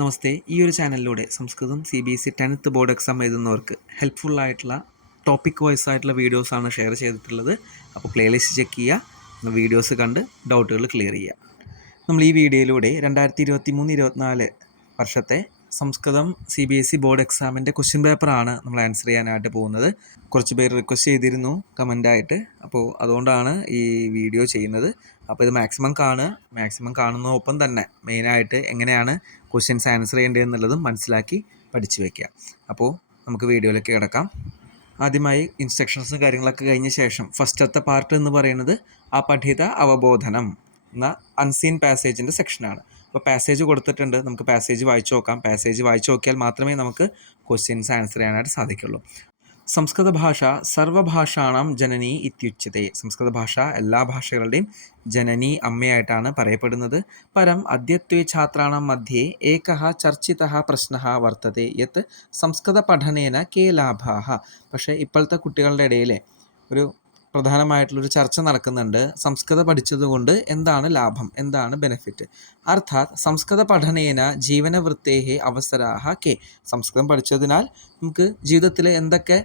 നമസ്തേ. ഈ ഒരു ചാനലിലൂടെ Samskritam CBSE 10th board exam എഴുതുന്നവർക്ക് ഹെൽപ്ഫുള്ളായിട്ടുള്ള ടോപ്പിക് വൈസ് ആയിട്ടുള്ള വീഡിയോസാണ് ഷെയർ ചെയ്തിട്ടുള്ളത്. അപ്പോൾ പ്ലേലിസ്റ്റ് ചെക്ക് ചെയ്യുക, വീഡിയോസ് കണ്ട് ഡൗട്ടുകൾ ക്ലിയർ ചെയ്യുക. നമ്മൾ ഈ വീഡിയോയിലൂടെ 2023-24 വർഷത്തെ സംസ്കൃതം CBSE ബോർഡ് എക്സാമിൻ്റെ ക്വസ്റ്റ്യൻ പേപ്പറാണ് നമ്മൾ ആൻസർ ചെയ്യാനായിട്ട് പോകുന്നത്. കുറച്ച് പേര് റിക്വസ്റ്റ് ചെയ്തിരുന്നു കമൻ്റായിട്ട്, അപ്പോൾ അതുകൊണ്ടാണ് ഈ വീഡിയോ ചെയ്യുന്നത്. അപ്പോൾ ഇത് മാക്സിമം കാണുന്നതൊപ്പം തന്നെ മെയിനായിട്ട് എങ്ങനെയാണ് ക്വസ്റ്റ്യൻസ് ആൻസർ ചെയ്യേണ്ടതെന്നുള്ളതും മനസ്സിലാക്കി പഠിച്ചു വയ്ക്കുക. അപ്പോൾ നമുക്ക് വീഡിയോയിലേക്ക് കിടക്കാം. ആദ്യമായി ഇൻസ്ട്രക്ഷൻസും കാര്യങ്ങളൊക്കെ കഴിഞ്ഞ ശേഷം ഫസ്റ്റത്തെ പാർട്ട് എന്ന് പറയുന്നത് പഠിത അവബോധനം എന്ന അൺസീൻ പാസേജിൻ്റെ സെക്ഷനാണ്. അപ്പോൾ പാസേജ് കൊടുത്തിട്ടുണ്ട്, നമുക്ക് പാസേജ് വായിച്ചു നോക്കാം. പാസേജ് വായിച്ചു നോക്കിയാൽ മാത്രമേ നമുക്ക് ക്വസ്റ്റ്യൻസ് ആൻസർ ചെയ്യാനായിട്ട് സാധിക്കുള്ളൂ. സംസ്കൃത ഭാഷ സർവഭാഷാണാം ജനനി ഇത്യുച്യത്തെ. സംസ്കൃത ഭാഷ എല്ലാ ഭാഷകളുടെയും ജനനി, അമ്മയായിട്ടാണ് പറയപ്പെടുന്നത്. പരം അദ്യത്വേ ഛാത്രാണാം മധ്യേ ഏകഃ ചർച്ചിതഃ പ്രശ്നഃ വർത്തത്തെ യത് സംസ്കൃത പഠനേന കേ ലാഭാഃ. പക്ഷേ ഇപ്പോഴത്തെ കുട്ടികളുടെ ഇടയിൽ ഒരു പ്രധാനമായിട്ടുള്ളൊരു ചർച്ച നടക്കുന്നുണ്ട്. സംസ്കൃതം പഠിച്ചതുകൊണ്ട് എന്താണ് ലാഭം, എന്താണ് ബെനിഫിറ്റ്. അർത്ഥാത് സംസ്കൃത പഠനേന ജീവനവൃത്തേഹി അവസരാഹ കെ. സംസ്കൃതം പഠിച്ചതിനാൽ നമുക്ക് ജീവിതത്തിൽ എന്തൊക്കെ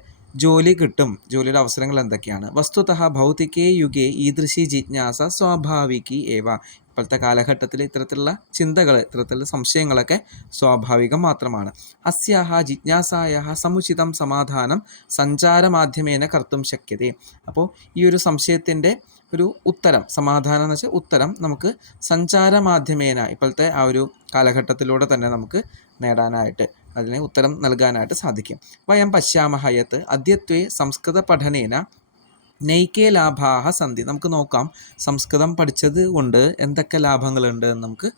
ജോലി കിട്ടും, ജോലിയുടെ അവസരങ്ങൾ എന്തൊക്കെയാണ്. വസ്തുതഃ ഭൗതികേ യുഗേ ഈദൃശി ജിജ്ഞാസ സ്വാഭാവികി ഏവ. ഇപ്പോഴത്തെ കാലഘട്ടത്തിൽ ഇത്തരത്തിലുള്ള ചിന്തകൾ, ഇത്തരത്തിലുള്ള സംശയങ്ങളൊക്കെ സ്വാഭാവികം മാത്രമാണ്. അസ്യാഹ ജിജ്ഞാസായാഹ സമുചിതം സമാധാനം സഞ്ചാരമാധ്യമേന കർത്തും ശക്യത്തെ. അപ്പോൾ ഈ ഒരു സംശയത്തിൻ്റെ ഒരു ഉത്തരം, സമാധാനം എന്ന് വെച്ചാൽ ഉത്തരം, നമുക്ക് സഞ്ചാരമാധ്യമേന ഇപ്പോഴത്തെ ആ ഒരു കാലഘട്ടത്തിലൂടെ തന്നെ നമുക്ക് നേടാനായിട്ട്, അതിന് ഉത്തരം നൽകാനായിട്ട് സാധിക്കും. വയം പശ്യാമഹ യത് അദ്യത്വേ സംസ്കൃത പഠനേന നൈകേ ലാഭാഹ സന്ധി. നമുക്ക് നോക്കാം സംസ്കൃതം പഠിച്ചത് കൊണ്ട് എന്തൊക്കെ ലാഭങ്ങളുണ്ട് എന്ന് നമുക്ക്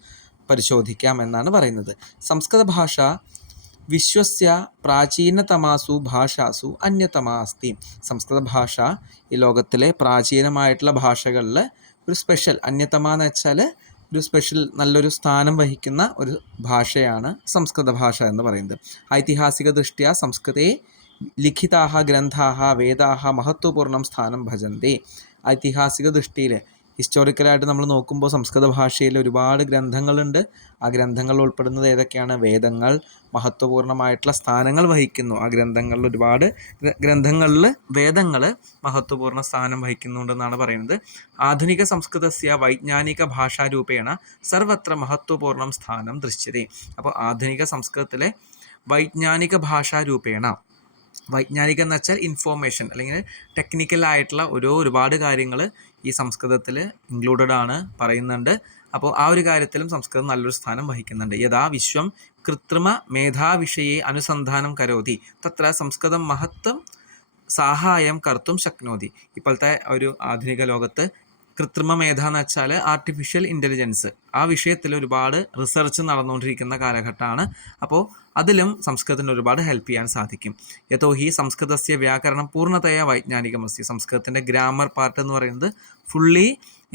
പരിശോധിക്കാം എന്നാണ് പറയുന്നത്. സംസ്കൃത ഭാഷ വിശ്വസ്യ പ്രാചീനതമാസു ഭാഷാസു അന്യതമ അസ്തി. സംസ്കൃത ഭാഷ ഈ ലോകത്തിലെ പ്രാചീനമായിട്ടുള്ള ഭാഷകളിൽ ഒരു സ്പെഷ്യൽ, അന്യതമ എന്ന് വെച്ചാൽ ഒരു സ്പെഷ്യൽ, നല്ലൊരു സ്ഥാനം വഹിക്കുന്ന ഒരു ഭാഷയാണ് സംസ്കൃത ഭാഷ എന്ന് പറയുന്നത്. ഐതിഹാസിക ദൃഷ്ട്യാ സംസ്കൃതേ ലിഖിതാഹ ഗ്രന്ഥാഹ വേദാഹ മഹത്വപൂർണ്ണം സ്ഥാനം ഭജന്തി. ഐതിഹാസിക ദൃഷ്ടിയിൽ, ഹിസ്റ്റോറിക്കലായിട്ട് നമ്മൾ നോക്കുമ്പോൾ സംസ്കൃത ഭാഷയിൽ ഒരുപാട് ഗ്രന്ഥങ്ങളുണ്ട്. ആ ഗ്രന്ഥങ്ങൾ ഉൾപ്പെടുന്നത് ഏതൊക്കെയാണ്? വേദങ്ങൾ മഹത്വപൂർണ്ണമായിട്ടുള്ള സ്ഥാനങ്ങൾ വഹിക്കുന്നു. ആ ഗ്രന്ഥങ്ങളിൽ ഒരുപാട് ഗ്രന്ഥങ്ങളിൽ വേദങ്ങൾ മഹത്വപൂർണ്ണ സ്ഥാനം വഹിക്കുന്നുണ്ടെന്നാണ് പറയുന്നത്. ആധുനിക സംസ്കൃതസ്യ വൈജ്ഞാനിക ഭാഷാരൂപേണ സർവത്ര മഹത്വപൂർണ്ണം സ്ഥാനം ദൃശ്യത്തെ. അപ്പോൾ ആധുനിക സംസ്കൃതത്തിലെ വൈജ്ഞാനിക ഭാഷാരൂപേണ, വൈജ്ഞാനികം എന്ന് വെച്ചാൽ ഇൻഫോർമേഷൻ അല്ലെങ്കിൽ ടെക്നിക്കലായിട്ടുള്ള ഒരുപാട് കാര്യങ്ങൾ ഈ സംസ്കൃതത്തിൽ ഇൻക്ലൂഡഡ് ആണ്, പറയുന്നുണ്ട്. അപ്പോൾ ആ ഒരു കാര്യത്തിലും സംസ്കൃതം നല്ലൊരു സ്ഥാനം വഹിക്കുന്നുണ്ട്. യഥാ വിശ്വം കൃത്രിമ മേധാവിഷയെ അനുസന്ധാനം കരോതി തത്ര സംസ്കൃതം മഹത്വം സഹായം കർത്തും ശക്നോതി. ഇപ്പോഴത്തെ ഒരു ആധുനിക ലോകത്ത് കൃത്രിമ മേധ എന്ന് വെച്ചാൽ ആർട്ടിഫിഷ്യൽ ഇൻ്റലിജൻസ്, ആ വിഷയത്തിൽ ഒരുപാട് റിസർച്ച് നടന്നുകൊണ്ടിരിക്കുന്ന കാലഘട്ടമാണ്. അപ്പോൾ അതിലും സംസ്കൃതത്തിന് ഒരുപാട് ഹെൽപ്പ് ചെയ്യാൻ സാധിക്കും. യഥോ ഹി സംസ്കൃതസ്യ വ്യാകരണം പൂർണ്ണതയ വൈജ്ഞാനികമസ്തി. സംസ്കൃതത്തിൻ്റെ ഗ്രാമർ പാർട്ട് എന്ന് പറയുന്നത് ഫുള്ളി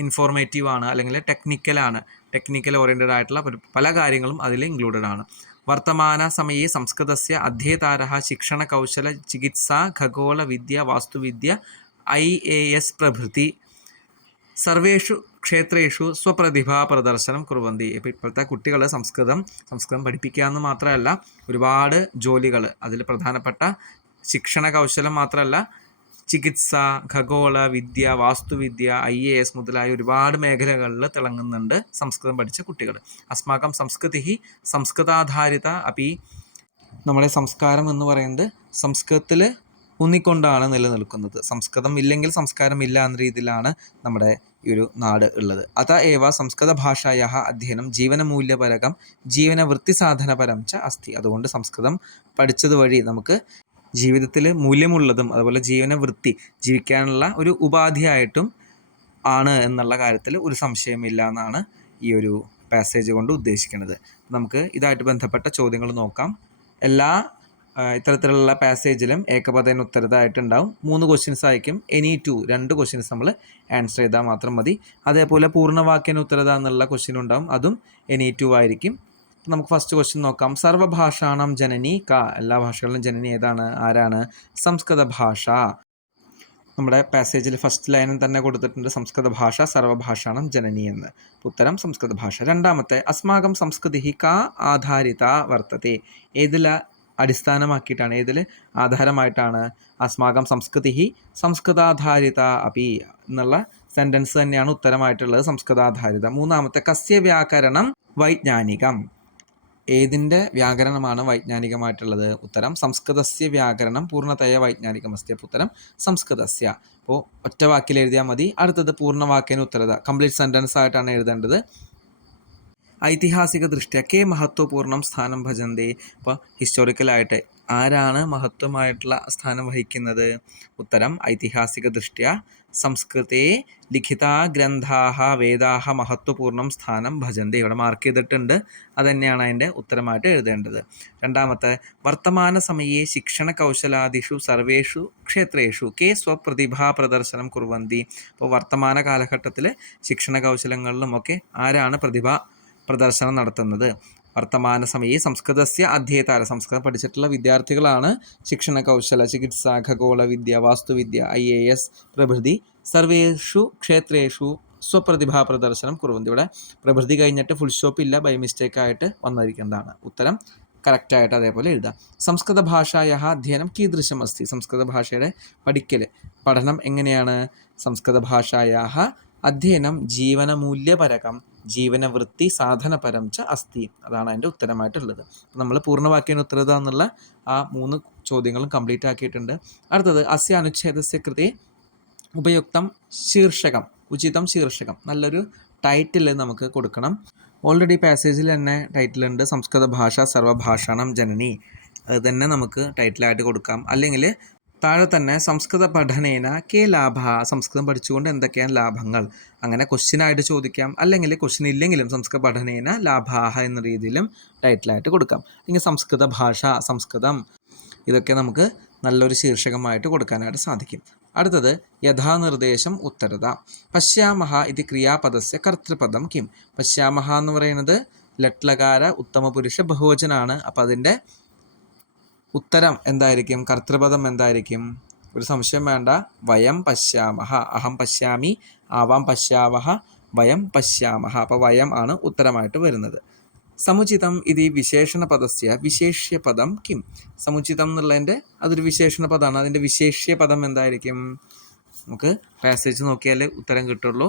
ഇൻഫോർമേറ്റീവ് ആണ്, അല്ലെങ്കിൽ ടെക്നിക്കൽ ഓറിയൻറ്റഡ് ആയിട്ടുള്ള പല കാര്യങ്ങളും അതിൽ ഇൻക്ലൂഡഡ് ആണ്. വർത്തമാന സമയേ സംസ്കൃതസ്യ അധ്യേതാരः ശിക്ഷണ കൗശല ചികിത്സ ഖഗോള വിദ്യ വാസ്തുവിദ്യ IAS പ്രഭൃതി സർവേഷു ക്ഷേത്രേഷു സ്വപ്രതിഭാ പ്രദർശനം കുറുവന്തി. ഇപ്പോൾ ഇപ്പോഴത്തെ കുട്ടികൾ സംസ്കൃതം പഠിപ്പിക്കുക എന്ന് മാത്രമല്ല, ഒരുപാട് ജോലികൾ, അതിൽ പ്രധാനപ്പെട്ട ശിക്ഷണ കൗശലം മാത്രമല്ല, ചികിത്സ, ഖഗോള വിദ്യ, വാസ്തുവിദ്യ, IAS മുതലായ ഒരുപാട് മേഖലകളിൽ തിളങ്ങുന്നുണ്ട് സംസ്കൃതം പഠിച്ച കുട്ടികൾ. അസ്മാകം സംസ്കൃതി സംസ്കൃതാധാരിത അപ്പി. നമ്മുടെ സംസ്കാരം എന്ന് പറയുന്നത് സംസ്കൃതത്തിൽ ഊന്നിക്കൊണ്ടാണ് നിലനിൽക്കുന്നത്. സംസ്കൃതം ഇല്ലെങ്കിൽ സംസ്കാരമില്ല എന്ന രീതിയിലാണ് നമ്മുടെ ഈ ഒരു നാട് ഉള്ളത്. അത ഏവ സംസ്കൃത ഭാഷായ അധ്യയനം ജീവനമൂല്യപരകം ജീവനവൃത്തി സാധനപരം ച അസ്തി. അതുകൊണ്ട് സംസ്കൃതം പഠിച്ചത് വഴി നമുക്ക് ജീവിതത്തിൽ മൂല്യമുള്ളതും അതുപോലെ ജീവനവൃത്തി, ജീവിക്കാനുള്ള ഒരു ഉപാധിയായിട്ടും ആണ് എന്നുള്ള കാര്യത്തിൽ ഒരു സംശയമില്ല എന്നാണ് ഈ ഒരു പാസേജ് കൊണ്ട് ഉദ്ദേശിക്കുന്നത്. നമുക്ക് ഇതായിട്ട് ബന്ധപ്പെട്ട ചോദ്യങ്ങൾ നോക്കാം. എല്ലാ ഇത്തരത്തിലുള്ള പാസേജിലും ഏകപദേന ഉത്തരതായിട്ടുണ്ടാവും. 3 ക്വസ്റ്റ്യൻസ് ആയിരിക്കും. എനി 2 2 ക്വസ്റ്റ്യൻസ് നമ്മൾ ആൻസർ ചെയ്താൽ മാത്രം മതി. അതേപോലെ പൂർണ്ണവാക്യന ഉത്തരത എന്നുള്ള ക്വസ്റ്റ്യൻ ഉണ്ടാവും, അതും എനി 2 ആയിരിക്കും. നമുക്ക് ഫസ്റ്റ് ക്വസ്റ്റ്യൻ നോക്കാം. സർവഭാഷാണം ജനനി ക. എല്ലാ ഭാഷകളിലും ജനനി ഏതാണ്, ആരാണ്? സംസ്കൃത ഭാഷ. നമ്മുടെ പാസേജിൽ ഫസ്റ്റ് ലൈനിൽ തന്നെ കൊടുത്തിട്ടുണ്ട് സംസ്കൃത ഭാഷ സർവഭാഷാണം ജനനി എന്ന്. ഉത്തരം സംസ്കൃത ഭാഷ. രണ്ടാമത്തെ അസ്മാകം സംസ്കൃതി കാ ആധാരിത വർത്തത്തെ. ഏതിൽ അടിസ്ഥാനമാക്കിയിട്ടാണ്, ഏതിൽ ആധാരമായിട്ടാണ്? അസ്മാകം സംസ്കൃതി സംസ്കൃതാധാരിത അപി എന്നുള്ള സെൻറ്റൻസ് തന്നെയാണ് ഉത്തരമായിട്ടുള്ളത്, സംസ്കൃതാധാരിത. മൂന്നാമത്തെ കസ്യ വ്യാകരണം വൈജ്ഞാനികം. ഏതിൻ്റെ വ്യാകരണമാണ് വൈജ്ഞാനികമായിട്ടുള്ളത്? ഉത്തരം സംസ്കൃതസ്യ വ്യാകരണം പൂർണ്ണതയ വൈജ്ഞാനികമസ്തി. അപ്പോൾ ഉത്തരം സംസ്കൃതസ്യ. അപ്പോൾ ഒറ്റ വാക്കിൽ എഴുതിയാൽ മതി. അടുത്തത് പൂർണ്ണവാക്യേന ഉത്തരത, കംപ്ലീറ്റ് സെൻറ്റൻസ് ആയിട്ടാണ് എഴുതേണ്ടത്. ഐതിഹാസിക ദൃഷ്ട്യ കെ മഹത്വപൂർണ്ണം സ്ഥാനം ഭജന്തേ. അപ്പോൾ ഹിസ്റ്റോറിക്കലായിട്ട് ആരാണ് മഹത്വമായിട്ടുള്ള സ്ഥാനം വഹിക്കുന്നത്? ഉത്തരം ഐതിഹാസിക ദൃഷ്ട്യ സംസ്കൃതേ ലിഖിതാ ഗ്രന്ഥാഹ വേദാഹ മഹത്വപൂർണ്ണം സ്ഥാനം ഭജന്തേ. ഇവിടെ മാർക്ക് ചെയ്തിട്ടുണ്ട്, അതുതന്നെയാണ് അതിൻ്റെ ഉത്തരമായിട്ട് എഴുതേണ്ടത്. രണ്ടാമത്തെ വർത്തമാന സമയേ ശിക്ഷണ കൗശലാദിഷു സർവേഷു ക്ഷേത്രേഷു കെ സ്വപ്രതിഭാ പ്രദർശനം കുർവന്തി. അപ്പോൾ വർത്തമാന കാലഘട്ടത്തിൽ ശിക്ഷണ കൗശലങ്ങളിലും ഒക്കെ ആരാണ് പ്രദർശനം നടത്തുന്നത്? വർത്തമാന സമയേ സംസ്കൃതസ്യ അധ്യേതാര. സംസ്കൃതം പഠിച്ചിട്ടുള്ള വിദ്യാർത്ഥികളാണ് ശിക്ഷണ കൗശല, ചികിത്സ, ഖഗോള വിദ്യ, വാസ്തുവിദ്യ, IAS പ്രഭൃതി സർവേഷു ക്ഷേത്രേഷു സ്വപ്രതിഭാ പ്രദർശനം കുറുവന്തി. ഇവിടെ പ്രഭൃതി കഴിഞ്ഞിട്ട് ഫുൾ സ്റ്റോപ്പ് ഇല്ല, ബൈ മിസ്റ്റേക്ക് ആയിട്ട് വന്നിരിക്കുന്നതാണ്. ഉത്തരം കറക്റ്റായിട്ട് അതേപോലെ എഴുതാം. സംസ്കൃത ഭാഷായ അധ്യയനം കീദൃശം അസ്തി. സംസ്കൃത ഭാഷയുടെ പഠനം എങ്ങനെയാണ്? സംസ്കൃത ഭാഷായ അധ്യയനം ജീവനമൂല്യപരകം ജീവനവൃത്തി സാധനപരം ച അസ്തി. അതാണ് അതിൻ്റെ ഉത്തരമായിട്ടുള്ളത്. നമ്മൾ പൂർണ്ണവാക്യേന ഉത്തരത എന്നുള്ള ആ 3 ചോദ്യങ്ങളും കംപ്ലീറ്റ് ആക്കിയിട്ടുണ്ട്. അടുത്തത് അസ്യ അനുച്ഛേദസ്യ കൃതേ ഉപയുക്തം ശീർഷകം, ഉചിതം ശീർഷകം. നല്ലൊരു ടൈറ്റിൽ നമുക്ക് കൊടുക്കണം. ഓൾറെഡി പാസേജിൽ തന്നെ ടൈറ്റിലുണ്ട്, സംസ്കൃത ഭാഷ സർവഭാഷാണം ജനനി. അത് തന്നെ നമുക്ക് ടൈറ്റിലായിട്ട് കൊടുക്കാം. അല്ലെങ്കിൽ താഴെ തന്നെ സംസ്കൃത പഠനേന കെ ലാഭ. സംസ്കൃതം പഠിച്ചുകൊണ്ട് എന്തൊക്കെയാണ് ലാഭങ്ങൾ, അങ്ങനെ ക്വസ്റ്റ്യനായിട്ട് ചോദിക്കാം. അല്ലെങ്കിൽ ക്വസ്റ്റ്യൻ ഇല്ലെങ്കിലും സംസ്കൃത പഠനേന ലാഭാഹ എന്ന രീതിയിലും ടൈറ്റിലായിട്ട് കൊടുക്കാം. അല്ലെങ്കിൽ സംസ്കൃത ഭാഷ, സംസ്കൃതം, ഇതൊക്കെ നമുക്ക് നല്ലൊരു ശീർഷകമായിട്ട് കൊടുക്കാനായിട്ട് സാധിക്കും. അടുത്തത് യഥാനിർദ്ദേശം ഉത്തരത. പശ്യാമഹ ഇത് ക്രിയാപദസ്യ കർത്തൃപദം കിം. പശ്യാമഹ എന്ന് പറയുന്നത് ലട്ലകാര ഉത്തമ പുരുഷ ബഹുവചനാണ്. അപ്പോൾ അതിൻ്റെ ഉത്തരം എന്തായിരിക്കും? കർത്തൃപദം എന്തായിരിക്കും? ഒരു സംശയം വേണ്ട, വയം പശ്യാമഹ. അഹം പശ്യാമി, ആവാം പശ്യാവഹ, വയം പശ്യാമഹ. അപ്പോൾ വയം ആണ് ഉത്തരമായിട്ട് വരുന്നത്. സമുചിതം ഇത് വിശേഷണ പദസ്യ വിശേഷ്യ പദം കിം. സമുചിതം എന്നുള്ളതിൻ്റെ അതൊരു വിശേഷണ പദമാണ്, അതിൻ്റെ വിശേഷ്യ പദം എന്തായിരിക്കും? നമുക്ക് പാസേജ് നോക്കിയാലേ ഉത്തരം കിട്ടുള്ളൂ.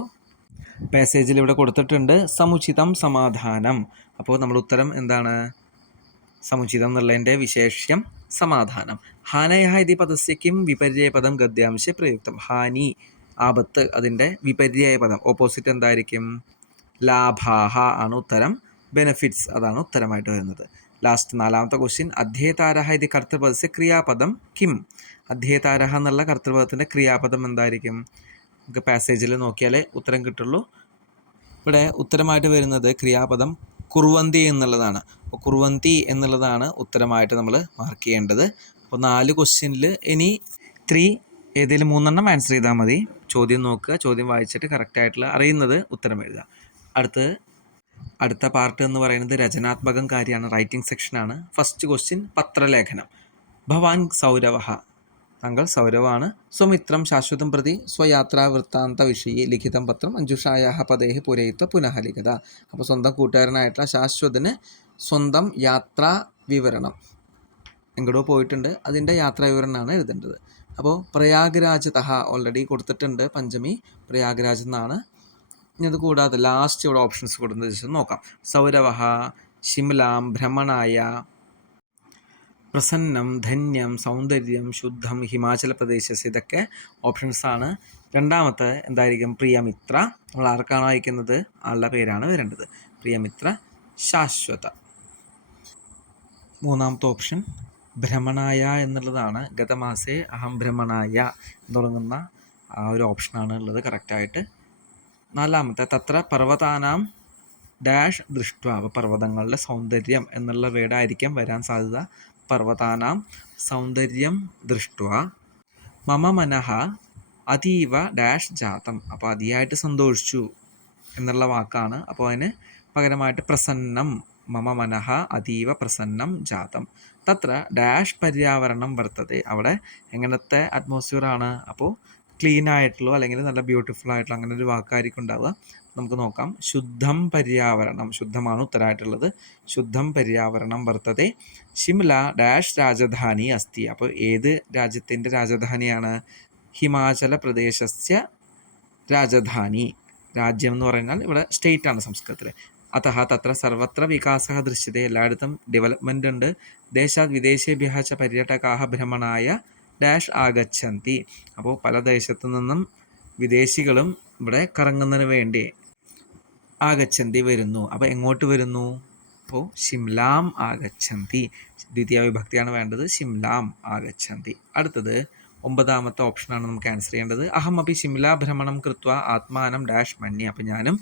പാസേജിൽ ഇവിടെ കൊടുത്തിട്ടുണ്ട് സമുചിതം സമാധാനം. അപ്പോൾ നമ്മുടെ ഉത്തരം എന്താണ്? സമുചിതം എന്നുള്ളതിൻ്റെ വിശേഷ്യം സമാധാനം. ഹാനയ ഇതി പദസ്യ കിം വിപര്യായപദം ഗദ്യാംശ പ്രയുക്തം. ഹാനി ആപത്ത്, അതിൻ്റെ വിപര്യായപദം ഓപ്പോസിറ്റ് എന്തായിരിക്കും? ലാഭാഹ ആണ് ഉത്തരം. ബെനഫിറ്റ്സ് അതാണ് ഉത്തരമായിട്ട് വരുന്നത്. ലാസ്റ്റ് 4ാമത്തെ ക്വസ്റ്റ്യൻ അധ്യേതാരഹ ഇത് കർത്തൃപദസ്യ ക്രിയാപദം കിം. അധ്യേതാരഹ എന്നുള്ള കർത്തൃപദത്തിൻ്റെ ക്രിയാപദം എന്തായിരിക്കും? നമുക്ക് പാസേജിൽ നോക്കിയാലേ ഉത്തരം കിട്ടുള്ളൂ. ഇവിടെ ഉത്തരമായിട്ട് വരുന്നത് ക്രിയാപദം കുർവന്തി എന്നുള്ളതാണ്. അപ്പോൾ കുർവന്തി എന്നുള്ളതാണ് ഉത്തരമായിട്ട് നമ്മൾ മാർക്ക് ചെയ്യേണ്ടത്. അപ്പോൾ 4 ക്വസ്റ്റ്യനിൽ ഇനി 3 ഏതെങ്കിലും 3 ആൻസർ ചെയ്താൽ മതി. ചോദ്യം നോക്കുക, ചോദ്യം വായിച്ചിട്ട് കറക്റ്റായിട്ടുള്ള അറിയുന്നത് ഉത്തരം എഴുതുക. അടുത്ത പാർട്ട് എന്ന് പറയുന്നത് രചനാത്മകം കാര്യമാണ്, റൈറ്റിംഗ് സെക്ഷനാണ്. ഫസ്റ്റ് ക്വസ്റ്റ്യൻ പത്രലേഖനം. ഭവാൻ സൗരവഃ, താങ്കൾ സൗരവാണ്. സ്വമിത്രം ശാശ്വതം പ്രതി സ്വയാത്രാ വൃത്താന്ത വിഷയെ ലിഖിതം പത്രം അഞ്ജുഷായാഹ പദേഹ പുരയിത്വ പുനഃ ലിഖിത. അപ്പോൾ സ്വന്തം കൂട്ടുകാരനായിട്ടുള്ള ശാശ്വതന് സ്വന്തം യാത്രാ വിവരണം, എങ്ങോട്ടോ പോയിട്ടുണ്ട്, അതിൻ്റെ യാത്രാ വിവരണമാണ് എഴുതേണ്ടത്. അപ്പോൾ പ്രയാഗ്രാജതഃ ഓൾറെഡി കൊടുത്തിട്ടുണ്ട്, പഞ്ചമി പ്രയാഗ്രാജ് എന്നാണ്. ഇനി അത് കൂടാതെ ലാസ്റ്റ് ഇവിടെ ഓപ്ഷൻസ് കൊടുക്കുന്നത് വെച്ച് നോക്കാം. സൗരവഃ ശിംലാം ഭ്രമണായ, പ്രസന്നം ധന്യം സൗന്ദര്യം ശുദ്ധം ഹിമാചൽ പ്രദേശസ്. ഇതൊക്കെ ഓപ്ഷൻസാണ്. രണ്ടാമത്തെ എന്തായിരിക്കും? പ്രിയമിത്ര. നമ്മൾ ആർക്കാണ് വായിക്കുന്നത്? ആളുടെ പേരാണ് വരേണ്ടത്. പ്രിയമിത്ര ശാശ്വത. മൂന്നാമത്തെ ഓപ്ഷൻ ഭ്രമണായ എന്നുള്ളതാണ്. ഗതമാസേ അഹം ഭ്രമണായ തുടങ്ങുന്ന ആ ഒരു ഓപ്ഷനാണ് ഉള്ളത് കറക്റ്റായിട്ട്. നാലാമത്തെ തത്ര പർവ്വതാനാം ഡാഷ് ദൃഷ്ട. അപ്പോൾ പർവ്വതങ്ങളുടെ സൗന്ദര്യം എന്നുള്ള വേർഡായിരിക്കും വരാൻ സാധ്യത. പർവ്വതാനാം സൗന്ദര്യം ദൃഷ്ട മമ മനഃ അതീവ ഡാഷ് ജാതം. അപ്പോൾ അതിയായിട്ട് സന്തോഷിച്ചു എന്നുള്ള വാക്കാണ്. അപ്പോൾ അതിന് പകരമായിട്ട് പ്രസന്നം, മമ മനഃ അതീവ പ്രസന്നം ജാതം. തത്ര ഡാഷ് പര്യാവരണം വർത്തതെ. അവിടെ എങ്ങനത്തെ അറ്റ്മോസ്ഫിയർ ആണ്? അപ്പോൾ ക്ലീൻ ആയിട്ടുള്ള അല്ലെങ്കിൽ നല്ല ബ്യൂട്ടിഫുൾ ആയിട്ടുള്ള അങ്ങനെ ഒരു വാക്കായിരിക്കും ഉണ്ടാവുക. നമുക്ക് നോക്കാം. ശുദ്ധം പര്യാവരണം, ശുദ്ധമാണ് ഉത്തരമായിട്ടുള്ളത്. ശുദ്ധം പര്യാവരണം വർത്തതെ ഷിംല ഡാഷ് രാജധാനി അസ്തി. അപ്പോൾ ഏത് രാജ്യത്തിൻ്റെ രാജധാനിയാണ്? ഹിമാചല പ്രദേശസ്യ രാജധാനി. രാജ്യം എന്ന് പറഞ്ഞാൽ ഇവിടെ സ്റ്റേറ്റ് ആണ് സംസ്കൃതത്തിൽ. അതः തത്ര സർവത്ര വികാസः ദൃശ്യത്തെ, എല്ലായിടത്തും ഡെവലപ്മെൻ്റ് ഉണ്ട്. ദേശാത് വിദേശേഭ്യः ച പര്യടകാः ഭ്രമണായ ഡാഷ് ആഗച്ഛന്തി. അപ്പോൾ പല ദേശത്തു നിന്നും വിദേശികളും ഇവിടെ കറങ്ങുന്നതിന് വേണ്ടി ആഗച്ഛന്തി വരുന്നു. അപ്പോൾ എങ്ങോട്ട് വരുന്നു? അപ്പോൾ ഷിംലാം ആഗച്ഛന്തി. ദ്വിതീയ വിഭക്തിയാണ് വേണ്ടത്. ഷിംലാം ആഗച്ഛന്തി. അടുത്തത് 9ാമത്തെ ഓപ്ഷനാണ് നമുക്ക് ആൻസർ ചെയ്യേണ്ടത്. അഹം അപ്പി ഷിംല ഭ്രമണം കൃത്വ ആത്മാനം ഡാഷ് മന്യേ. അപ്പോൾ ഞാനും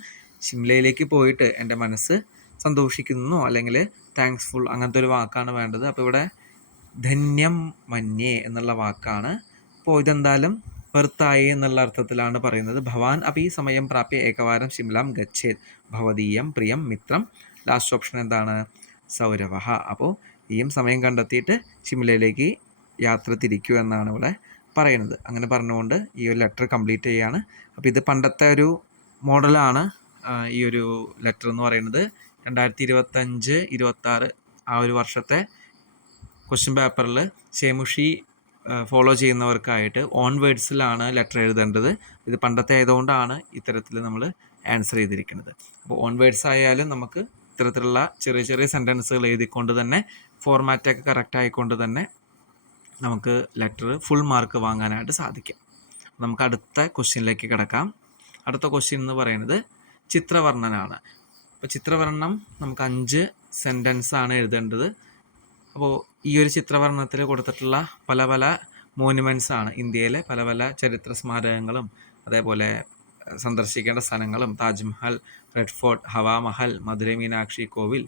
ഷിംലയിലേക്ക് പോയിട്ട് എൻ്റെ മനസ്സ് സന്തോഷിക്കുന്നു, അല്ലെങ്കിൽ താങ്ക്സ്ഫുൾ, അങ്ങനത്തെ ഒരു വാക്കാണ് വേണ്ടത്. അപ്പോൾ ഇവിടെ ധന്യം മന്യേ എന്നുള്ള വാക്കാണ്. അപ്പോൾ ഇതെന്തായാലും വെറുത്തായി എന്നുള്ള അർത്ഥത്തിലാണ് പറയുന്നത്. ഭവാൻ അപ്പി സമയം പ്രാപ്യ ഏകവാരം ഷിംലാം ഗച്ഛേത് ഭവതീയം പ്രിയം മിത്രം. ലാസ്റ്റ് ഓപ്ഷൻ എന്താണ്? സൗരവഹ. അപ്പോൾ ഈയും സമയം കണ്ടെത്തിയിട്ട് ഷിംലയിലേക്ക് യാത്ര തിരിക്കൂ എന്നാണ് ഇവിടെ പറയുന്നത്. അങ്ങനെ പറഞ്ഞുകൊണ്ട് ഈ ഒരു ലെറ്റർ കംപ്ലീറ്റ് ചെയ്യുകയാണ്. അപ്പോൾ ഇത് പണ്ടത്തെ ഒരു മോഡലാണ്. ഈ ഒരു ലെറ്റർ എന്ന് പറയുന്നത് 2025-26 ആ ഒരു വർഷത്തെ ക്വസ്റ്റ്യൻ പേപ്പറിൽ ഷേമുഷി ഫോളോ ചെയ്യുന്നവർക്കായിട്ട് ഓൺ വേർഡ്സിലാണ് ലെറ്റർ എഴുതേണ്ടത്. ഇത് പണ്ടത്തെ ആയതുകൊണ്ടാണ് ഇത്തരത്തിൽ നമ്മൾ ആൻസർ ചെയ്തിരിക്കുന്നത്. അപ്പോൾ ഓൺ വേർഡ്സ് ആയാലും നമുക്ക് ഇത്തരത്തിലുള്ള ചെറിയ ചെറിയ സെൻറ്റൻസുകൾ എഴുതിക്കൊണ്ട് തന്നെ ഫോർമാറ്റൊക്കെ കറക്റ്റ് ആയിക്കൊണ്ട് തന്നെ നമുക്ക് ലെറ്റർ ഫുൾ മാർക്ക് വാങ്ങാനായിട്ട് സാധിക്കും. നമുക്ക് അടുത്ത ക്വസ്റ്റ്യനിലേക്ക് കിടക്കാം. അടുത്ത ക്വസ്റ്റ്യൻ എന്ന് പറയുന്നത് ചിത്രവർണ്ണനാണ്. അപ്പോൾ ചിത്രവർണ്ണം നമുക്ക് 5 സെൻറ്റൻസാണ് എഴുതേണ്ടത്. അപ്പോൾ ഈ ഒരു ചിത്രവർണ്ണത്തിൽ കൊടുത്തിട്ടുള്ള പല പല മോനുമെൻറ്റ്സ് ആണ്. ഇന്ത്യയിലെ പല പല ചരിത്ര സ്മാരകങ്ങളും അതേപോലെ സന്ദർശിക്കേണ്ട സ്ഥലങ്ങളും താജ്മഹൽ, റെഡ് ഫോർട്ട്, ഹവാമഹൽ, മധുരൈ മീനാക്ഷി കോവിൽ,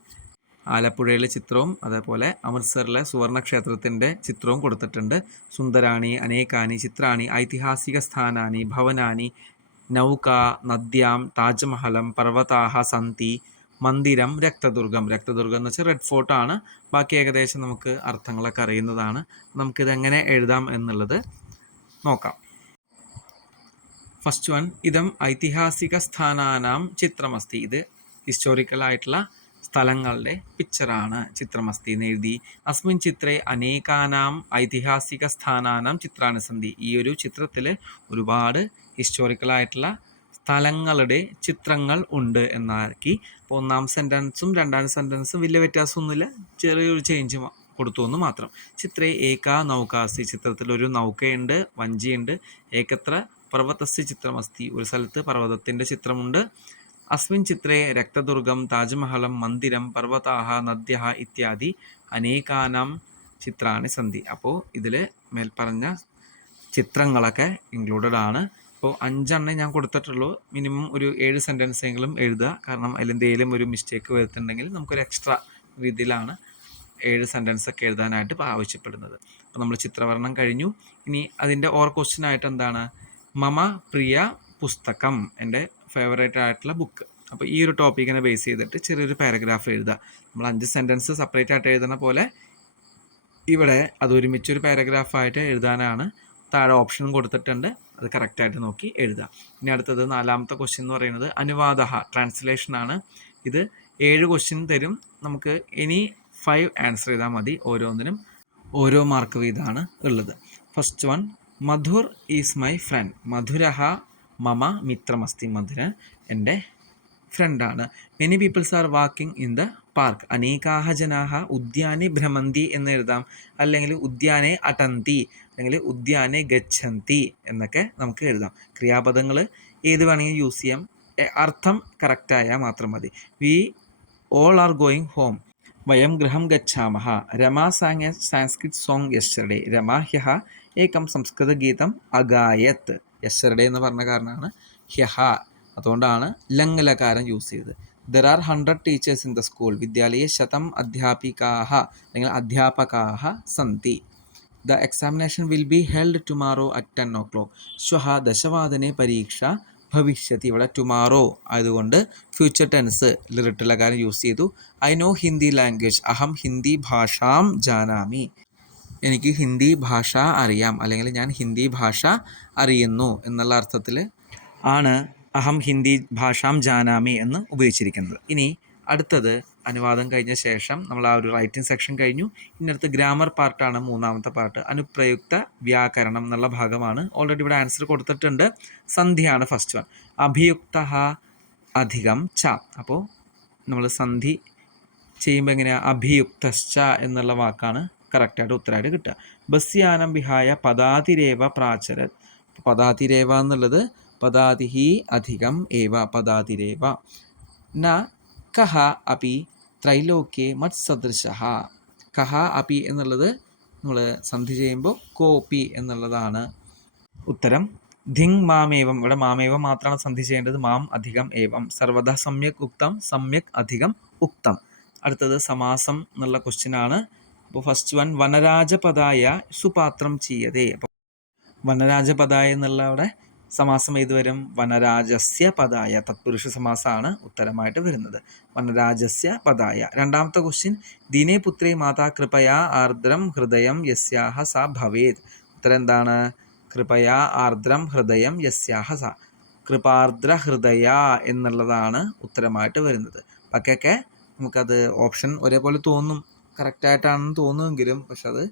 ആലപ്പുഴയിലെ ചിത്രവും അതേപോലെ അമൃത്സറിലെ സുവർണ ക്ഷേത്രത്തിൻ്റെ ചിത്രവും കൊടുത്തിട്ടുണ്ട്. സുന്ദരാണി അനേകാനി ചിത്രാണി ഐതിഹാസിക സ്ഥാനാനി ഭവനാനി നൗക നദ്യാം താജ്മഹലം പർവ്വതാഹ സന്തി മന്ദിരം രക്തദുർഗം. രക്തദുർഗം എന്ന് വെച്ചാൽ റെഡ് ഫോർട്ടാണ്. ബാക്കി ഏകദേശം നമുക്ക് അർത്ഥങ്ങളൊക്കെ അറിയുന്നതാണ്. നമുക്കിതെങ്ങനെ എഴുതാം എന്നുള്ളത് നോക്കാം. ഫസ്റ്റ് വൺ, ഇതം ഐതിഹാസിക സ്ഥാനാനാം ചിത്രമസ്തി. ഇത് ഹിസ്റ്റോറിക്കലായിട്ടുള്ള സ്ഥലങ്ങളുടെ പിക്ചറാണ്. ചിത്രമസ്തി എന്ന് എഴുതി. അസ്മിൻ ചിത്രേ അനേകാനാം ഐതിഹാസിക സ്ഥാനാനാം ചിത്രാണി സന്തി. ഈ ഒരു ചിത്രത്തിൽ ഒരുപാട് ഹിസ്റ്റോറിക്കലായിട്ടുള്ള സ്ഥലങ്ങളുടെ ചിത്രങ്ങൾ ഉണ്ട് എന്നാക്കി. അപ്പോൾ 1ാം സെൻറ്റൻസും 2ാം സെൻറ്റൻസും വലിയ വ്യത്യാസമൊന്നുമില്ല, ചെറിയൊരു ചേഞ്ച് കൊടുത്തു എന്ന് മാത്രം. ചിത്രേ ഏകാ നൗകാസ്തി. ചിത്രത്തിൽ ഒരു നൗകയുണ്ട്, വഞ്ചിയുണ്ട്. ഏകത്ര പർവ്വതസ്യ ചിത്രമസ്തി. ഒരു സ്ഥലത്ത് പർവ്വതത്തിൻ്റെ ചിത്രമുണ്ട്. അസ്മിൻ ചിത്രേ രക്തദുർഗം താജ്മഹലം മന്ദിരം പർവ്വതാഹ നദ്യഃ ഇത്യാദി അനേകാനാം ചിത്രാണി സന്ധി. അപ്പോൾ ഇതിൽ മേൽപ്പറഞ്ഞ ചിത്രങ്ങളൊക്കെ ഇൻക്ലൂഡഡ് ആണ്. അപ്പോൾ 5 എണ്ണം ഞാൻ കൊടുത്തിട്ടുള്ളൂ. മിനിമം ഒരു 7 സെൻറ്റൻസെങ്കിലും എഴുതുക. കാരണം അതിലെന്തെങ്കിലും ഒരു മിസ്റ്റേക്ക് വരുത്തുന്നുണ്ടെങ്കിൽ നമുക്കൊരു എക്സ്ട്രാ രീതിയിലാണ് 7 സെൻറ്റൻസൊക്കെ എഴുതാനായിട്ട് ആവശ്യപ്പെടുന്നത്. അപ്പോൾ നമ്മൾ ചിത്രവർണ്ണം കഴിഞ്ഞു. ഇനി അതിൻ്റെ ക്വസ്റ്റ്യൻ ആയിട്ട് എന്താണ്? മമ പ്രിയ പുസ്തകം, എൻ്റെ ഫേവറേറ്റ് ആയിട്ടുള്ള ബുക്ക്. അപ്പോൾ ഈ ഒരു ടോപ്പിക്കിനെ ബേസ് ചെയ്തിട്ട് ചെറിയൊരു പാരഗ്രാഫ് എഴുതുക. നമ്മൾ 5 സെൻറ്റൻസ് സെപ്പറേറ്റ് ആയിട്ട് എഴുതുന്ന പോലെ ഇവിടെ അത് ഒരുമിച്ചൊരു പാരഗ്രാഫായിട്ട് എഴുതാനാണ്. താഴെ ഓപ്ഷനും കൊടുത്തിട്ടുണ്ട്, അത് കറക്റ്റായിട്ട് നോക്കി എഴുതുക. ഇനി അടുത്തത് 4ാമത്തെ ക്വസ്റ്റ്യൻ എന്ന് പറയുന്നത് അനുവാദ ട്രാൻസ്ലേഷനാണ്. ഇത് 7 ക്വസ്റ്റ്യൻ തരും. നമുക്ക് ഇനി 5 ആൻസർ ചെയ്താൽ മതി. ഓരോന്നിനും ഓരോ മാർക്ക് വീതമാണ് ഉള്ളത്. First one, Madhur is my friend. മധുരഹ മമ മിത്രമസ്തി. മധുരൻ എൻ്റെ ഫ്രണ്ടാണ്. Many peoples are walking in the park. അനേകാഹ ജനാഹ ഉദ്യാനെ ഭ്രമന്തി എന്ന് എഴുതാം, അല്ലെങ്കിൽ ഉദ്യാനെ അടന്തി, അല്ലെങ്കിൽ ഉദ്യാനെ ഗച്ഛന്തി എന്നൊക്കെ നമുക്ക് എഴുതാം. ക്രിയാപദങ്ങൾ ഏത് വേണമെങ്കിൽ യൂസ് ചെയ്യാം. അർത്ഥം കറക്റ്റായാൽ മാത്രം മതി. We all are going home. വയം ഗൃഹം ഗച്ഛാമഹ. Rama sang a Sanskrit song yesterday. Rama ഹ്യഹ ഏകം സംസ്കൃത ഗീതം അഗായത്. യെസ്റ്റർഡേ എന്ന് പറഞ്ഞ കാരണമാണ് ഹ്യഹ, അതുകൊണ്ടാണ് ലങ് ലകാരം യൂസ് ചെയ്തത്. There are 100 teachers in the school. വിദ്യാലയെ 100 അധ്യാപികാഹ അല്ലെങ്കിൽ അധ്യാപകാഹ സന്തി. The examination will be held tomorrow at 10 o'clock. ശ്വഹ ദശവാദനെ പരീക്ഷ ഭവിഷ്യത്തി. ഇവിടെ ടുമാറോ ആയതുകൊണ്ട് ഫ്യൂച്ചർ ടെൻസ് ലിറിട്ടുള്ള കാര്യം യൂസ് ചെയ്തു. I know Hindi language. അഹം ഹിന്ദി ഭാഷാം ജാനാമി. എനിക്ക് ഹിന്ദി ഭാഷ അറിയാം, അല്ലെങ്കിൽ ഞാൻ ഹിന്ദി ഭാഷ അറിയുന്നു എന്നുള്ള അർത്ഥത്തിൽ ആണ് അഹം ഹിന്ദി ഭാഷാം ജാനാമി എന്ന് ഉപയോഗിച്ചിരിക്കുന്നത്. ഇനി അടുത്തത് അനുവാദം കഴിഞ്ഞ ശേഷം നമ്മൾ ആ ഒരു റൈറ്റിംഗ് സെക്ഷൻ കഴിഞ്ഞു. ഇനി അടുത്ത് ഗ്രാമർ പാർട്ടാണ്, മൂന്നാമത്തെ പാർട്ട്. അനുപ്രയുക്ത വ്യാകരണം എന്നുള്ള ഭാഗമാണ്. ഓൾറെഡി ഇവിടെ ആൻസർ കൊടുത്തിട്ടുണ്ട്. സന്ധിയാണ് ഫസ്റ്റ് വൺ. അഭിയുക്ത അധികം ച. അപ്പോൾ നമ്മൾ സന്ധി ചെയ്യുമ്പോൾ എങ്ങനെയാണ്, അഭിയുക്തശ്ച എന്നുള്ള വാക്കാണ് കറക്റ്റായിട്ട് ഉത്തരമായിട്ട് കിട്ടുക. ബസ്യാനം വിഹായ പദാതിരേവ പ്രാചരത്. പദാതിരേവ എന്നുള്ളത് പദാതിഹി അധികം ഏവ, പദാതിരേവ. ന കഹ അപി ത്രൈലോക്യേ മത്സദൃശഃ. കഹ അപി എന്നുള്ളത് നമ്മൾ സന്ധി ചെയ്യുമ്പോൾ കോപി എന്നുള്ളതാണ് ഉത്തരം. ധിങ് മാമേവം, ഇവിടെ മാമേവം മാത്രമാണ് സന്ധി ചെയ്യേണ്ടത്. മാം അധികം ഏവം. സർവദാ സമ്യക് ഉക്തം, സമ്യക് അധികം ഉക്തം. അടുത്തത് സമാസം എന്നുള്ള ക്വസ്റ്റ്യൻ ആണ്. അപ്പോൾ ഫസ്റ്റ് വൺ വനരാജപദായ സുപാത്രം ചെയ്യതേ. അപ്പോൾ വനരാജപദായ എന്നുള്ള അവിടെ സമാസം ഏത് വരും, വനരാജസ്യ പദായ. തത്പുരുഷ സമാസമാണ് ഉത്തരമായിട്ട് വരുന്നത്. വനരാജസ്യ പദായ. രണ്ടാമത്തെ ക്വസ്റ്റ്യൻ ദീനേ പുത്രേ മാതാ കൃപയാ ആർദ്രം ഹൃദയം യസ്യാഹ സ ഭവേത്. ഉത്തരം എന്താണ്, കൃപയാ ആർദ്രം ഹൃദയം യസ്യാഹ സ. കൃപാർദ്ര ഹൃദയ എന്നുള്ളതാണ് ഉത്തരമായിട്ട് വരുന്നത്. ബാക്കിയൊക്കെ നമുക്കത് ഓപ്ഷൻ ഒരേപോലെ തോന്നും, കറക്റ്റായിട്ടാണെന്ന് തോന്നുമെങ്കിലും പക്ഷെ അത്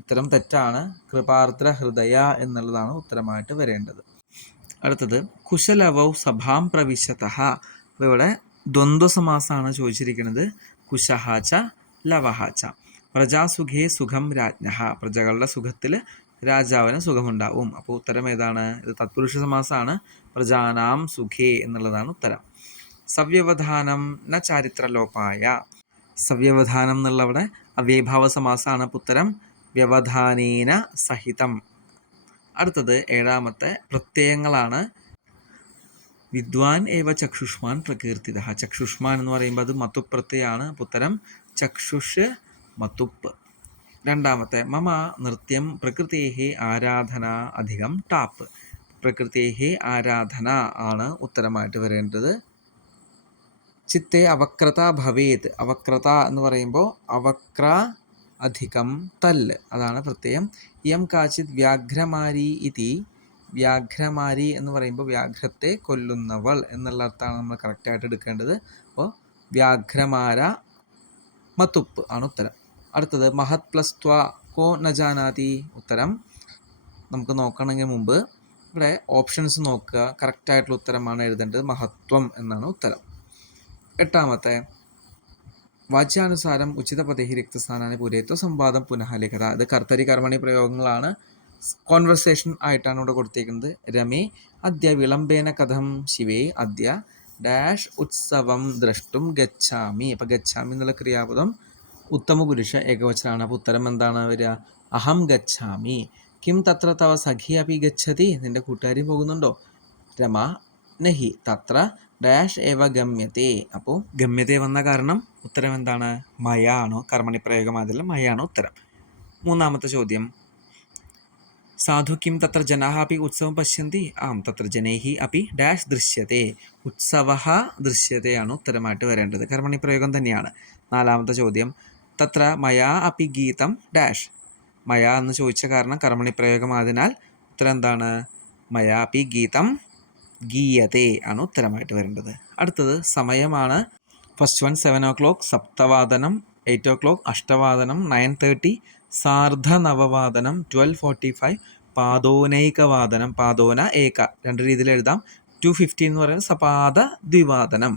ഉത്തരം തെറ്റാണ്. കൃപാർദ്ര ഹൃദയ എന്നുള്ളതാണ് ഉത്തരമായിട്ട് വരേണ്ടത്. അടുത്തത് കുശലവൗ സഭാം പ്രവിശതഃ. അപ്പോൾ ഇവിടെ ദ്വന്ദ്വസമാസമാണ് ചോദിച്ചിരിക്കുന്നത്. കുശഹാച്ച ലവഹാച്ച. പ്രജാസുഖേ സുഖം രാജ്ഞഃ. പ്രജകളുടെ സുഖത്തിൽ രാജാവിന് സുഖമുണ്ടാവും. അപ്പോൾ ഉത്തരം ഏതാണ്, ഇത് തത്പുരുഷ സമാസമാണ്. പ്രജാനാം സുഖേ എന്നുള്ളതാണ് ഉത്തരം. സവ്യവധാനം ന ചാരിത്രലോപായ. സവ്യവധാനം എന്നുള്ള അവിടെ അവ്യഭാവ സമാസമാണ്. ഉത്തരം വ്യവധാനേന സഹിതം. അടുത്തത് ഏഴാമത്തെ പ്രത്യയങ്ങളാണ്. വിദ്വാൻ ഏവ ചക്ഷുഷ്മാൻ പ്രകീർത്തിത. ചക്ഷുഷ്മാൻ എന്ന് പറയുമ്പോൾ അത് മത്തുപ്പ് പ്രത്യയമാണ്. ഉത്തരം ചക്ഷുഷ് മത്തുപ്പ്. രണ്ടാമത്തെ മമ നൃത്യം പ്രകൃതേഹി ആരാധന അധികം ടാപ്പ്. പ്രകൃതേഹി ആരാധന ആണ് ഉത്തരമായിട്ട് വരേണ്ടത്. ചിത്തെ അവക്രത ഭവേത്. അവക്രത എന്ന് പറയുമ്പോൾ അവക്ര അധികം തല്ല്, അതാണ് പ്രത്യയം. യം കാച്ചിത് വ്യാഘ്രമാരി ഇതി. വ്യാഘ്രമാരി എന്ന് പറയുമ്പോൾ വ്യാഘ്രത്തെ കൊല്ലുന്നവൾ എന്നുള്ള അർത്ഥമാണ് നമ്മൾ കറക്റ്റായിട്ട് എടുക്കേണ്ടത്. അപ്പോൾ വ്യാഘ്രമാര മത്തുപ്പ് ആണ് ഉത്തരം. അടുത്തത് മഹത് പ്ലസ് ത്വ കോ ന ജാനാതി. ഉത്തരം നമുക്ക് നോക്കണമെങ്കിൽ മുമ്പ് ഇവിടെ ഓപ്ഷൻസ് നോക്കുക. കറക്റ്റായിട്ടുള്ള ഉത്തരമാണ് എഴുതേണ്ടത്. മഹത്വം എന്നാണ് ഉത്തരം. എട്ടാമത്തെ വാച്യാനുസാരം ഉചിതപദേഹി രക്തസ്ഥാനാനി പൂരേത്വ സംവാദം പുനഃ ലിഖത. ഇത് കർത്തരി കർമ്മണി പ്രയോഗങ്ങളാണ്. കോൺവെർസേഷൻ ആയിട്ടാണ് ഇവിടെ കൊടുത്തേക്കുന്നത്. രമേ അദ്യ വിളംബേന കഥം ശിവേ അദ്യ ഡാഷ് ഉത്സവം ദ്രഷ്ടും ഗച്ഛാമി. അപ്പോൾ ഗച്ഛാമി എന്നുള്ള ക്രിയാപദം ഉത്തമ പുരുഷ ഏകവചനമാണ്. അപ്പോൾ ഉത്തരം എന്താണ് വരിക, അഹം ഗച്ഛാമി. കിം തത്ര തവ സഖി അപി ഗച്ഛതി. നിൻ്റെ കൂട്ടുകാരി പോകുന്നുണ്ടോ. രമ നഹി തത്ര ഡാഷ് ഏവ ഗമ്യത്തെ. അപ്പോൾ ഗമ്യത്തെ വന്ന കാരണം ഉത്തരം എന്താണ്, മയ ആണോ. കർമ്മണി പ്രയോഗമായതിൽ മയാണ് ഉത്തരം. മൂന്നാമത്തെ ചോദ്യം സാധു കിം തത്ര ജനാഃ അപി ഉത്സവം പശ്യന്തി. ആം തത്ര ജനൈഹി അപി ഡാഷ് ദൃശ്യത്തെ. ഉത്സവഃ ദൃശ്യത്തെ ആണ് ഉത്തരമായിട്ട് വരേണ്ടത്. കർമ്മണി പ്രയോഗം തന്നെയാണ്. നാലാമത്തെ ചോദ്യം തത്ര മയാ അപി ഗീതം ഡാഷ്. മയ എന്ന് ചോദിച്ച കാരണം കർമ്മണി പ്രയോഗമായതിനാൽ ഉത്തരം എന്താണ്, മയാ അപി ഗീതം ഗീയത്തെ ആണ് ഉത്തരമായിട്ട് വരേണ്ടത്. അടുത്തത് സമയമാണ്. ഫസ്റ്റ് വൺ 7 o'clock, സപ്തവാദനം 8 o'clock, അഷ്ടവാദനം 9:30, സാർദ്ധനവവാദനം 12:45, പാദോനൈകവാദനം പാദോന ഏക രണ്ട് രീതിയിൽ എഴുതാം. 2:50 എന്ന് പറയുന്നത് സപാദ ദ്വിവാദനം.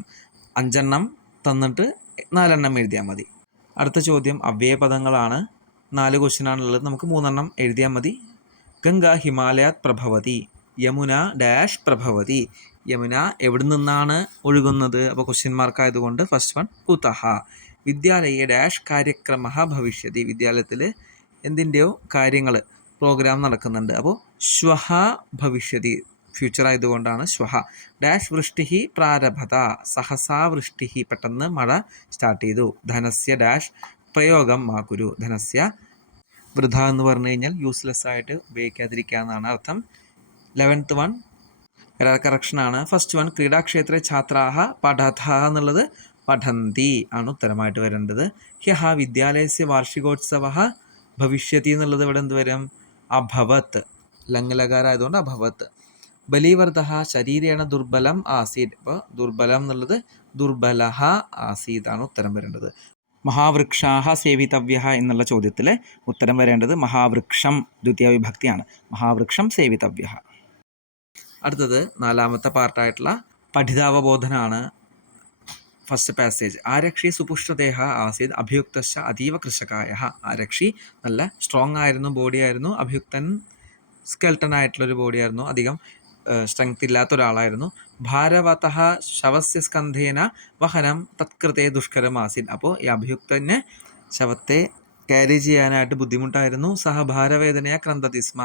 5 തന്നിട്ട് 4 എഴുതിയാൽ മതി. അടുത്ത ചോദ്യം അവ്യയപദങ്ങളാണ്. 4 ക്വസ്റ്റ്യനാണുള്ളത്. നമുക്ക് 3 എഴുതിയാൽ മതി. ഗംഗ ഹിമാലയാത് പ്രഭവതി. യമുന ഡാഷ് പ്രഭവതി. യമുന എവിടെ നിന്നാണ് ഒഴുകുന്നത്. അപ്പോൾ ക്വസ്റ്റ്യൻ മാർക്ക് ആയതുകൊണ്ട് ഫസ്റ്റ് വൺ കുതഹ. വിദ്യാലയെ ഡാഷ് കാര്യക്രമ ഭവിഷ്യതി. വിദ്യാലയത്തിൽ എന്തിൻ്റെയോ കാര്യങ്ങൾ പ്രോഗ്രാം നടക്കുന്നുണ്ട്. അപ്പോൾ ശ്വഹ ഭവിഷ്യതി, ഫ്യൂച്ചർ ആയതുകൊണ്ടാണ് ശ്വഹ. ഡാഷ് വൃഷ്ടി പ്രാരഭത. സഹസാ വൃഷ്ടി, പെട്ടെന്ന് മഴ സ്റ്റാർട്ട് ചെയ്തു. ധനസ്യ ഡാഷ് പ്രയോഗം മാകുരു. ധനസ്യ വൃഥ എന്ന് പറഞ്ഞു കഴിഞ്ഞാൽ യൂസ്ലെസ് ആയിട്ട് ഉപയോഗിക്കാതിരിക്കുക എന്നാണ് അർത്ഥം. 11th വൺ കറക്ഷനാണ്. ഫസ്റ്റ് വൺ ക്രീഡാക്ഷേത്രെ ഛാത്രാഹ പഠഥ എന്നുള്ളത് പഠന്തി ആണ് ഉത്തരമായിട്ട് വരേണ്ടത്. ഹ്യഹ വിദ്യാലയസ്യ വാർഷികോത്സവ ഭവിഷ്യത്തി എന്നുള്ളത് ഇവിടെ എന്ത് വരും? അഭവത്ത്. ലംഘലകാരായതുകൊണ്ട് അഭവത്ത്. ബലീവർദ്ധ ശരീരേണ ദുർബലം ആസീത്. അപ്പോൾ ദുർബലം എന്നുള്ളത് ദുർബലഹ ആസീതാണ് ഉത്തരം വരേണ്ടത്. മഹാവൃക്ഷാഹ സേവിതവ്യ എന്നുള്ള ചോദ്യത്തിൽ ഉത്തരം വരേണ്ടത് മഹാവൃക്ഷം ദ്വിതീയ വിഭക്തിയാണ്. മഹാവൃക്ഷം സേവിതവ്യ. അടുത്തത് 4ാമത്തെ പാർട്ടായിട്ടുള്ള പഠിതാവബോധനാണ്. First passage. ആരക്ഷി സുപുഷ്ടദേഹ ആസീത് അഭിയുക്തശ്ച അതീവ കൃശകായ. ആരക്ഷി നല്ല സ്ട്രോങ് ആയിരുന്നു, ബോഡി ആയിരുന്നു. അഭിയുക്തൻ സ്കെൽട്ടൺ ആയിട്ടുള്ളൊരു ബോഡി ആയിരുന്നു, അധികം സ്ട്രെങ്ത് ഇല്ലാത്ത ഒരാളായിരുന്നു. ഭാരവതഃ ശവസ്യ സ്കന്ധേന വഹനം തത്കൃതേ ദുഷ്കരം ആസീത്. അപ്പോൾ ഈ അഭിയുക്തന് ശവത്തെ ക്യാരി ചെയ്യാനായിട്ട് ബുദ്ധിമുട്ടായിരുന്നു. സഹ ഭാരവേദനയ ക്രന്ദതി സ്മ.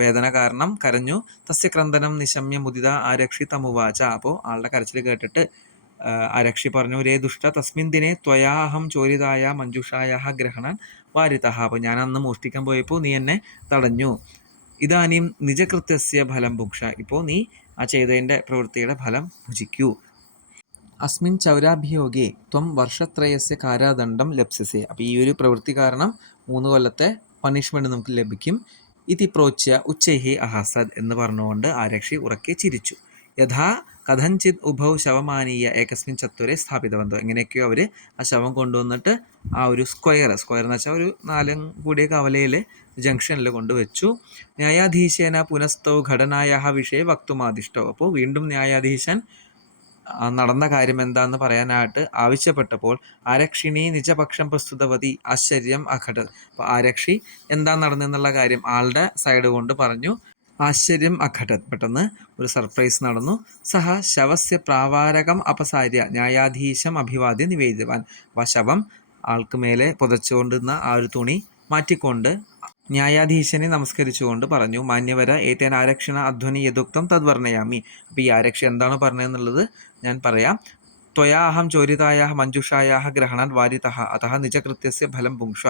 വേദന കാരണം കരഞ്ഞു. തസ്യ ക്രന്ദനം നിശമ്യ മുദിത ആരക്ഷി തമുവാച. അപ്പോൾ ആളുടെ കരച്ചിൽ കേട്ടിട്ട് ആരക്ഷി പറഞ്ഞു, രേ ദുഷ്ട തസ്മിൻ ദിനെ ത്വയാ അഹം ചോരിതായ മഞ്ജുഷായ ഗ്രഹണൻ വാരിതഃ. അപ്പോൾ ഞാൻ അന്ന് മോഷ്ടിക്കാൻ പോയപ്പോൾ നീ എന്നെ തടഞ്ഞു. ഇതാനും നിജകൃത്യസ്യ ഫലം ഭുക്ഷ. ഇപ്പോൾ നീ ആ ചെയ്തതിൻ്റെ പ്രവൃത്തിയുടെ ഫലം ഭുജിക്കൂ. അസ്മിൻ ചൗരാഭിയോഗേ ത്വം വർഷത്രയസ്യ കാരാദണ്ഡം ലപ്സ്യസേ. അപ്പോൾ ഈ ഒരു പ്രവൃത്തി കാരണം 3 കൊല്ലത്തെ പണിഷ്മെൻറ്റ് നമുക്ക് ലഭിക്കും. ഇതി പ്രോച്യ ഉച്ചൈഹി അഹസദ് എന്ന് പറഞ്ഞുകൊണ്ട് ആരക്ഷി ഉറക്കെ ചിരിച്ചു. യഥാ കഥഞ്ചിത് ഉഭൗ ശവമാനീയ ഏകസ്മിൻ ചത്വരെ സ്ഥാപിതവന്തോ. എങ്ങനെയൊക്കെയോ അവർ ആ ശവം കൊണ്ടുവന്നിട്ട് ആ ഒരു സ്ക്വയർ എന്ന് വെച്ചാൽ ഒരു 4 കൂടിയ കവലയിൽ ജംഗ്ഷനിൽ കൊണ്ടുവച്ചു. ന്യായാധീശേന പുനസ്തൗ ഘടനായ വിഷയ വക്തുമാദിഷ്ടോ. അപ്പോൾ വീണ്ടും ന്യായാധീശൻ നടന്ന കാര്യം എന്താണെന്ന് പറയാനായിട്ട് ആവശ്യപ്പെട്ടപ്പോൾ ആരക്ഷിണി നിജപക്ഷം പ്രസ്തുതവതി ആശ്ചര്യം അഘടത്. അപ്പോൾ ആരക്ഷി എന്താ നടന്നെന്നുള്ള കാര്യം ആളുടെ സൈഡ് കൊണ്ട് പറഞ്ഞു. ആശ്ചര്യം അഘടത്, പെട്ടെന്ന് ഒരു സർപ്രൈസ് നടന്നു. സഹ ശവസ്യ പ്രാവാരകം അപസാര്യ ന്യായാധീശം അഭിവാദ്യ നിവേദ്യവാൻ. അപ്പോൾ ശവം ആൾക്ക് മേലെ പുതച്ചുകൊണ്ടിരുന്ന ആ ഒരു തുണി മാറ്റിക്കൊണ്ട് ന്യായാധീശനെ നമസ്കരിച്ചുകൊണ്ട് പറഞ്ഞു, മാന്യവര ഏതേന ആരക്ഷണ അധ്വനി യഥുക്തം തദ്വർണ്ണയാമി. അപ്പോൾ ഈ ആരക്ഷി എന്താണ് പറഞ്ഞതെന്നുള്ളത് ഞാൻ പറയാം. ത്വയാ അഹം ചോരിതായ മഞ്ജുഷായ ഗ്രഹണാൻ വാരിതഃ അതഃ നിജകൃത്യസ്യ ഫലം പുങ്ക്ഷ.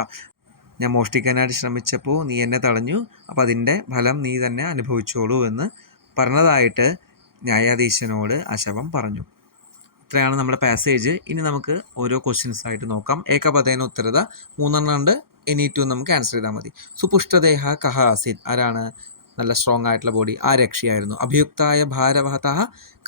ഞാൻ മോഷ്ടിക്കാനായിട്ട് ശ്രമിച്ചപ്പോൾ നീ എന്നെ തടഞ്ഞു, അപ്പോൾ അതിൻ്റെ ഫലം നീ തന്നെ അനുഭവിച്ചോളൂ എന്ന് പറഞ്ഞതായിട്ട് ന്യായാധീശനോട് ആ ശവം പറഞ്ഞു. ഇത്രയാണ് നമ്മുടെ പാസേജ്. ഇനി നമുക്ക് ഓരോ ക്വസ്റ്റ്യൻസ് ആയിട്ട് നോക്കാം. ഏകപദേന ഉത്തരത 3 ഉണ്ട്. എനി 2 നമുക്ക് ആൻസർ ചെയ്താൽ മതി. സുപുഷ്ടദേഹ കഹ ആസീത്. ആരാണ്? നല്ല സ്ട്രോങ് ആയിട്ടുള്ള ബോഡി, ആരക്ഷിയായിരുന്നു. അഭിയുക്തായ ഭാരവഹതഃ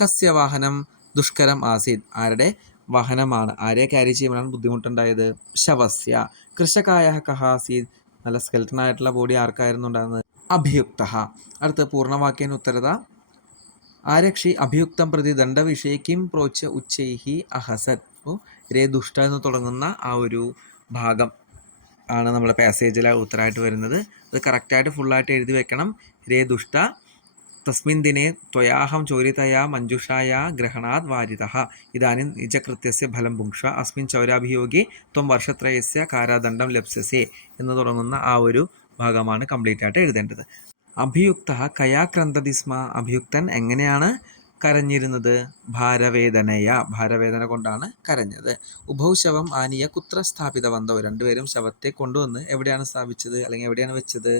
കസ്യ വാഹനം ദുഷ്കരം ആസീത്. ആരുടെ വാഹനമാണ്, ആരെ ക്യാരി ചെയ്യുമ്പോഴാണ് ബുദ്ധിമുട്ടുണ്ടായത്? ശവസ്യ. കൃശകായ കഹ ആസീത്. നല്ല സ്കെൽട്ടൺ ആയിട്ടുള്ള ബോഡി ആർക്കായിരുന്നു ഉണ്ടാകുന്നത്? അഭിയുക്ത. അടുത്ത പൂർണ്ണവാക്യേന ഉത്തരത. ആരക്ഷി അഭിയുക്തം പ്രതി ദണ്ഡവിഷയെ കിം പ്രോച്യ ഉച്ചൈഹി അഹസത്. അപ്പോൾ രേ ദുഷ്ട എന്ന് തുടങ്ങുന്ന ആ ഒരു ഭാഗം ആണ് നമ്മുടെ പാസേജിലെ ഉത്തരമായിട്ട് വരുന്നത്. അത് കറക്റ്റായിട്ട് ഫുള്ളായിട്ട് എഴുതി വെക്കണം. രേ ദുഷ്ട തസ്മിൻ ദിനെ ത്വയാഹം ചോരിതയാ മഞ്ജുഷായ ഗ്രഹണാത് വാരിതഃ ഇതാനും നിജകൃത്യസ്യ ഫലം പുങ്ക്ഷ അസ്മിൻ ചൗരാഭിയോഗേ ത്വം വർഷത്രയസ്യ കാരാദണ്ഡം ലപ്സ്യസേ എന്ന് തുടങ്ങുന്ന ആ ഒരു ഭാഗമാണ് കംപ്ലീറ്റ് ആയിട്ട് എഴുതേണ്ടത്. അഭിയുക്ത കയാ ക്രന്ദതി സ്മ. അഭിയുക്തൻ എങ്ങനെയാണ് കരഞ്ഞിരുന്നത്? ഭാരവേദനയ. ഭാരവേദന കൊണ്ടാണ് കരഞ്ഞത്. ഉഭൗ ശവം ആനിയ കുത്ര സ്ഥാപിതവന്തോ. രണ്ടുപേരും ശവത്തെ കൊണ്ടുവന്ന് എവിടെയാണ് സ്ഥാപിച്ചത്, അല്ലെങ്കിൽ എവിടെയാണ് വെച്ചത്?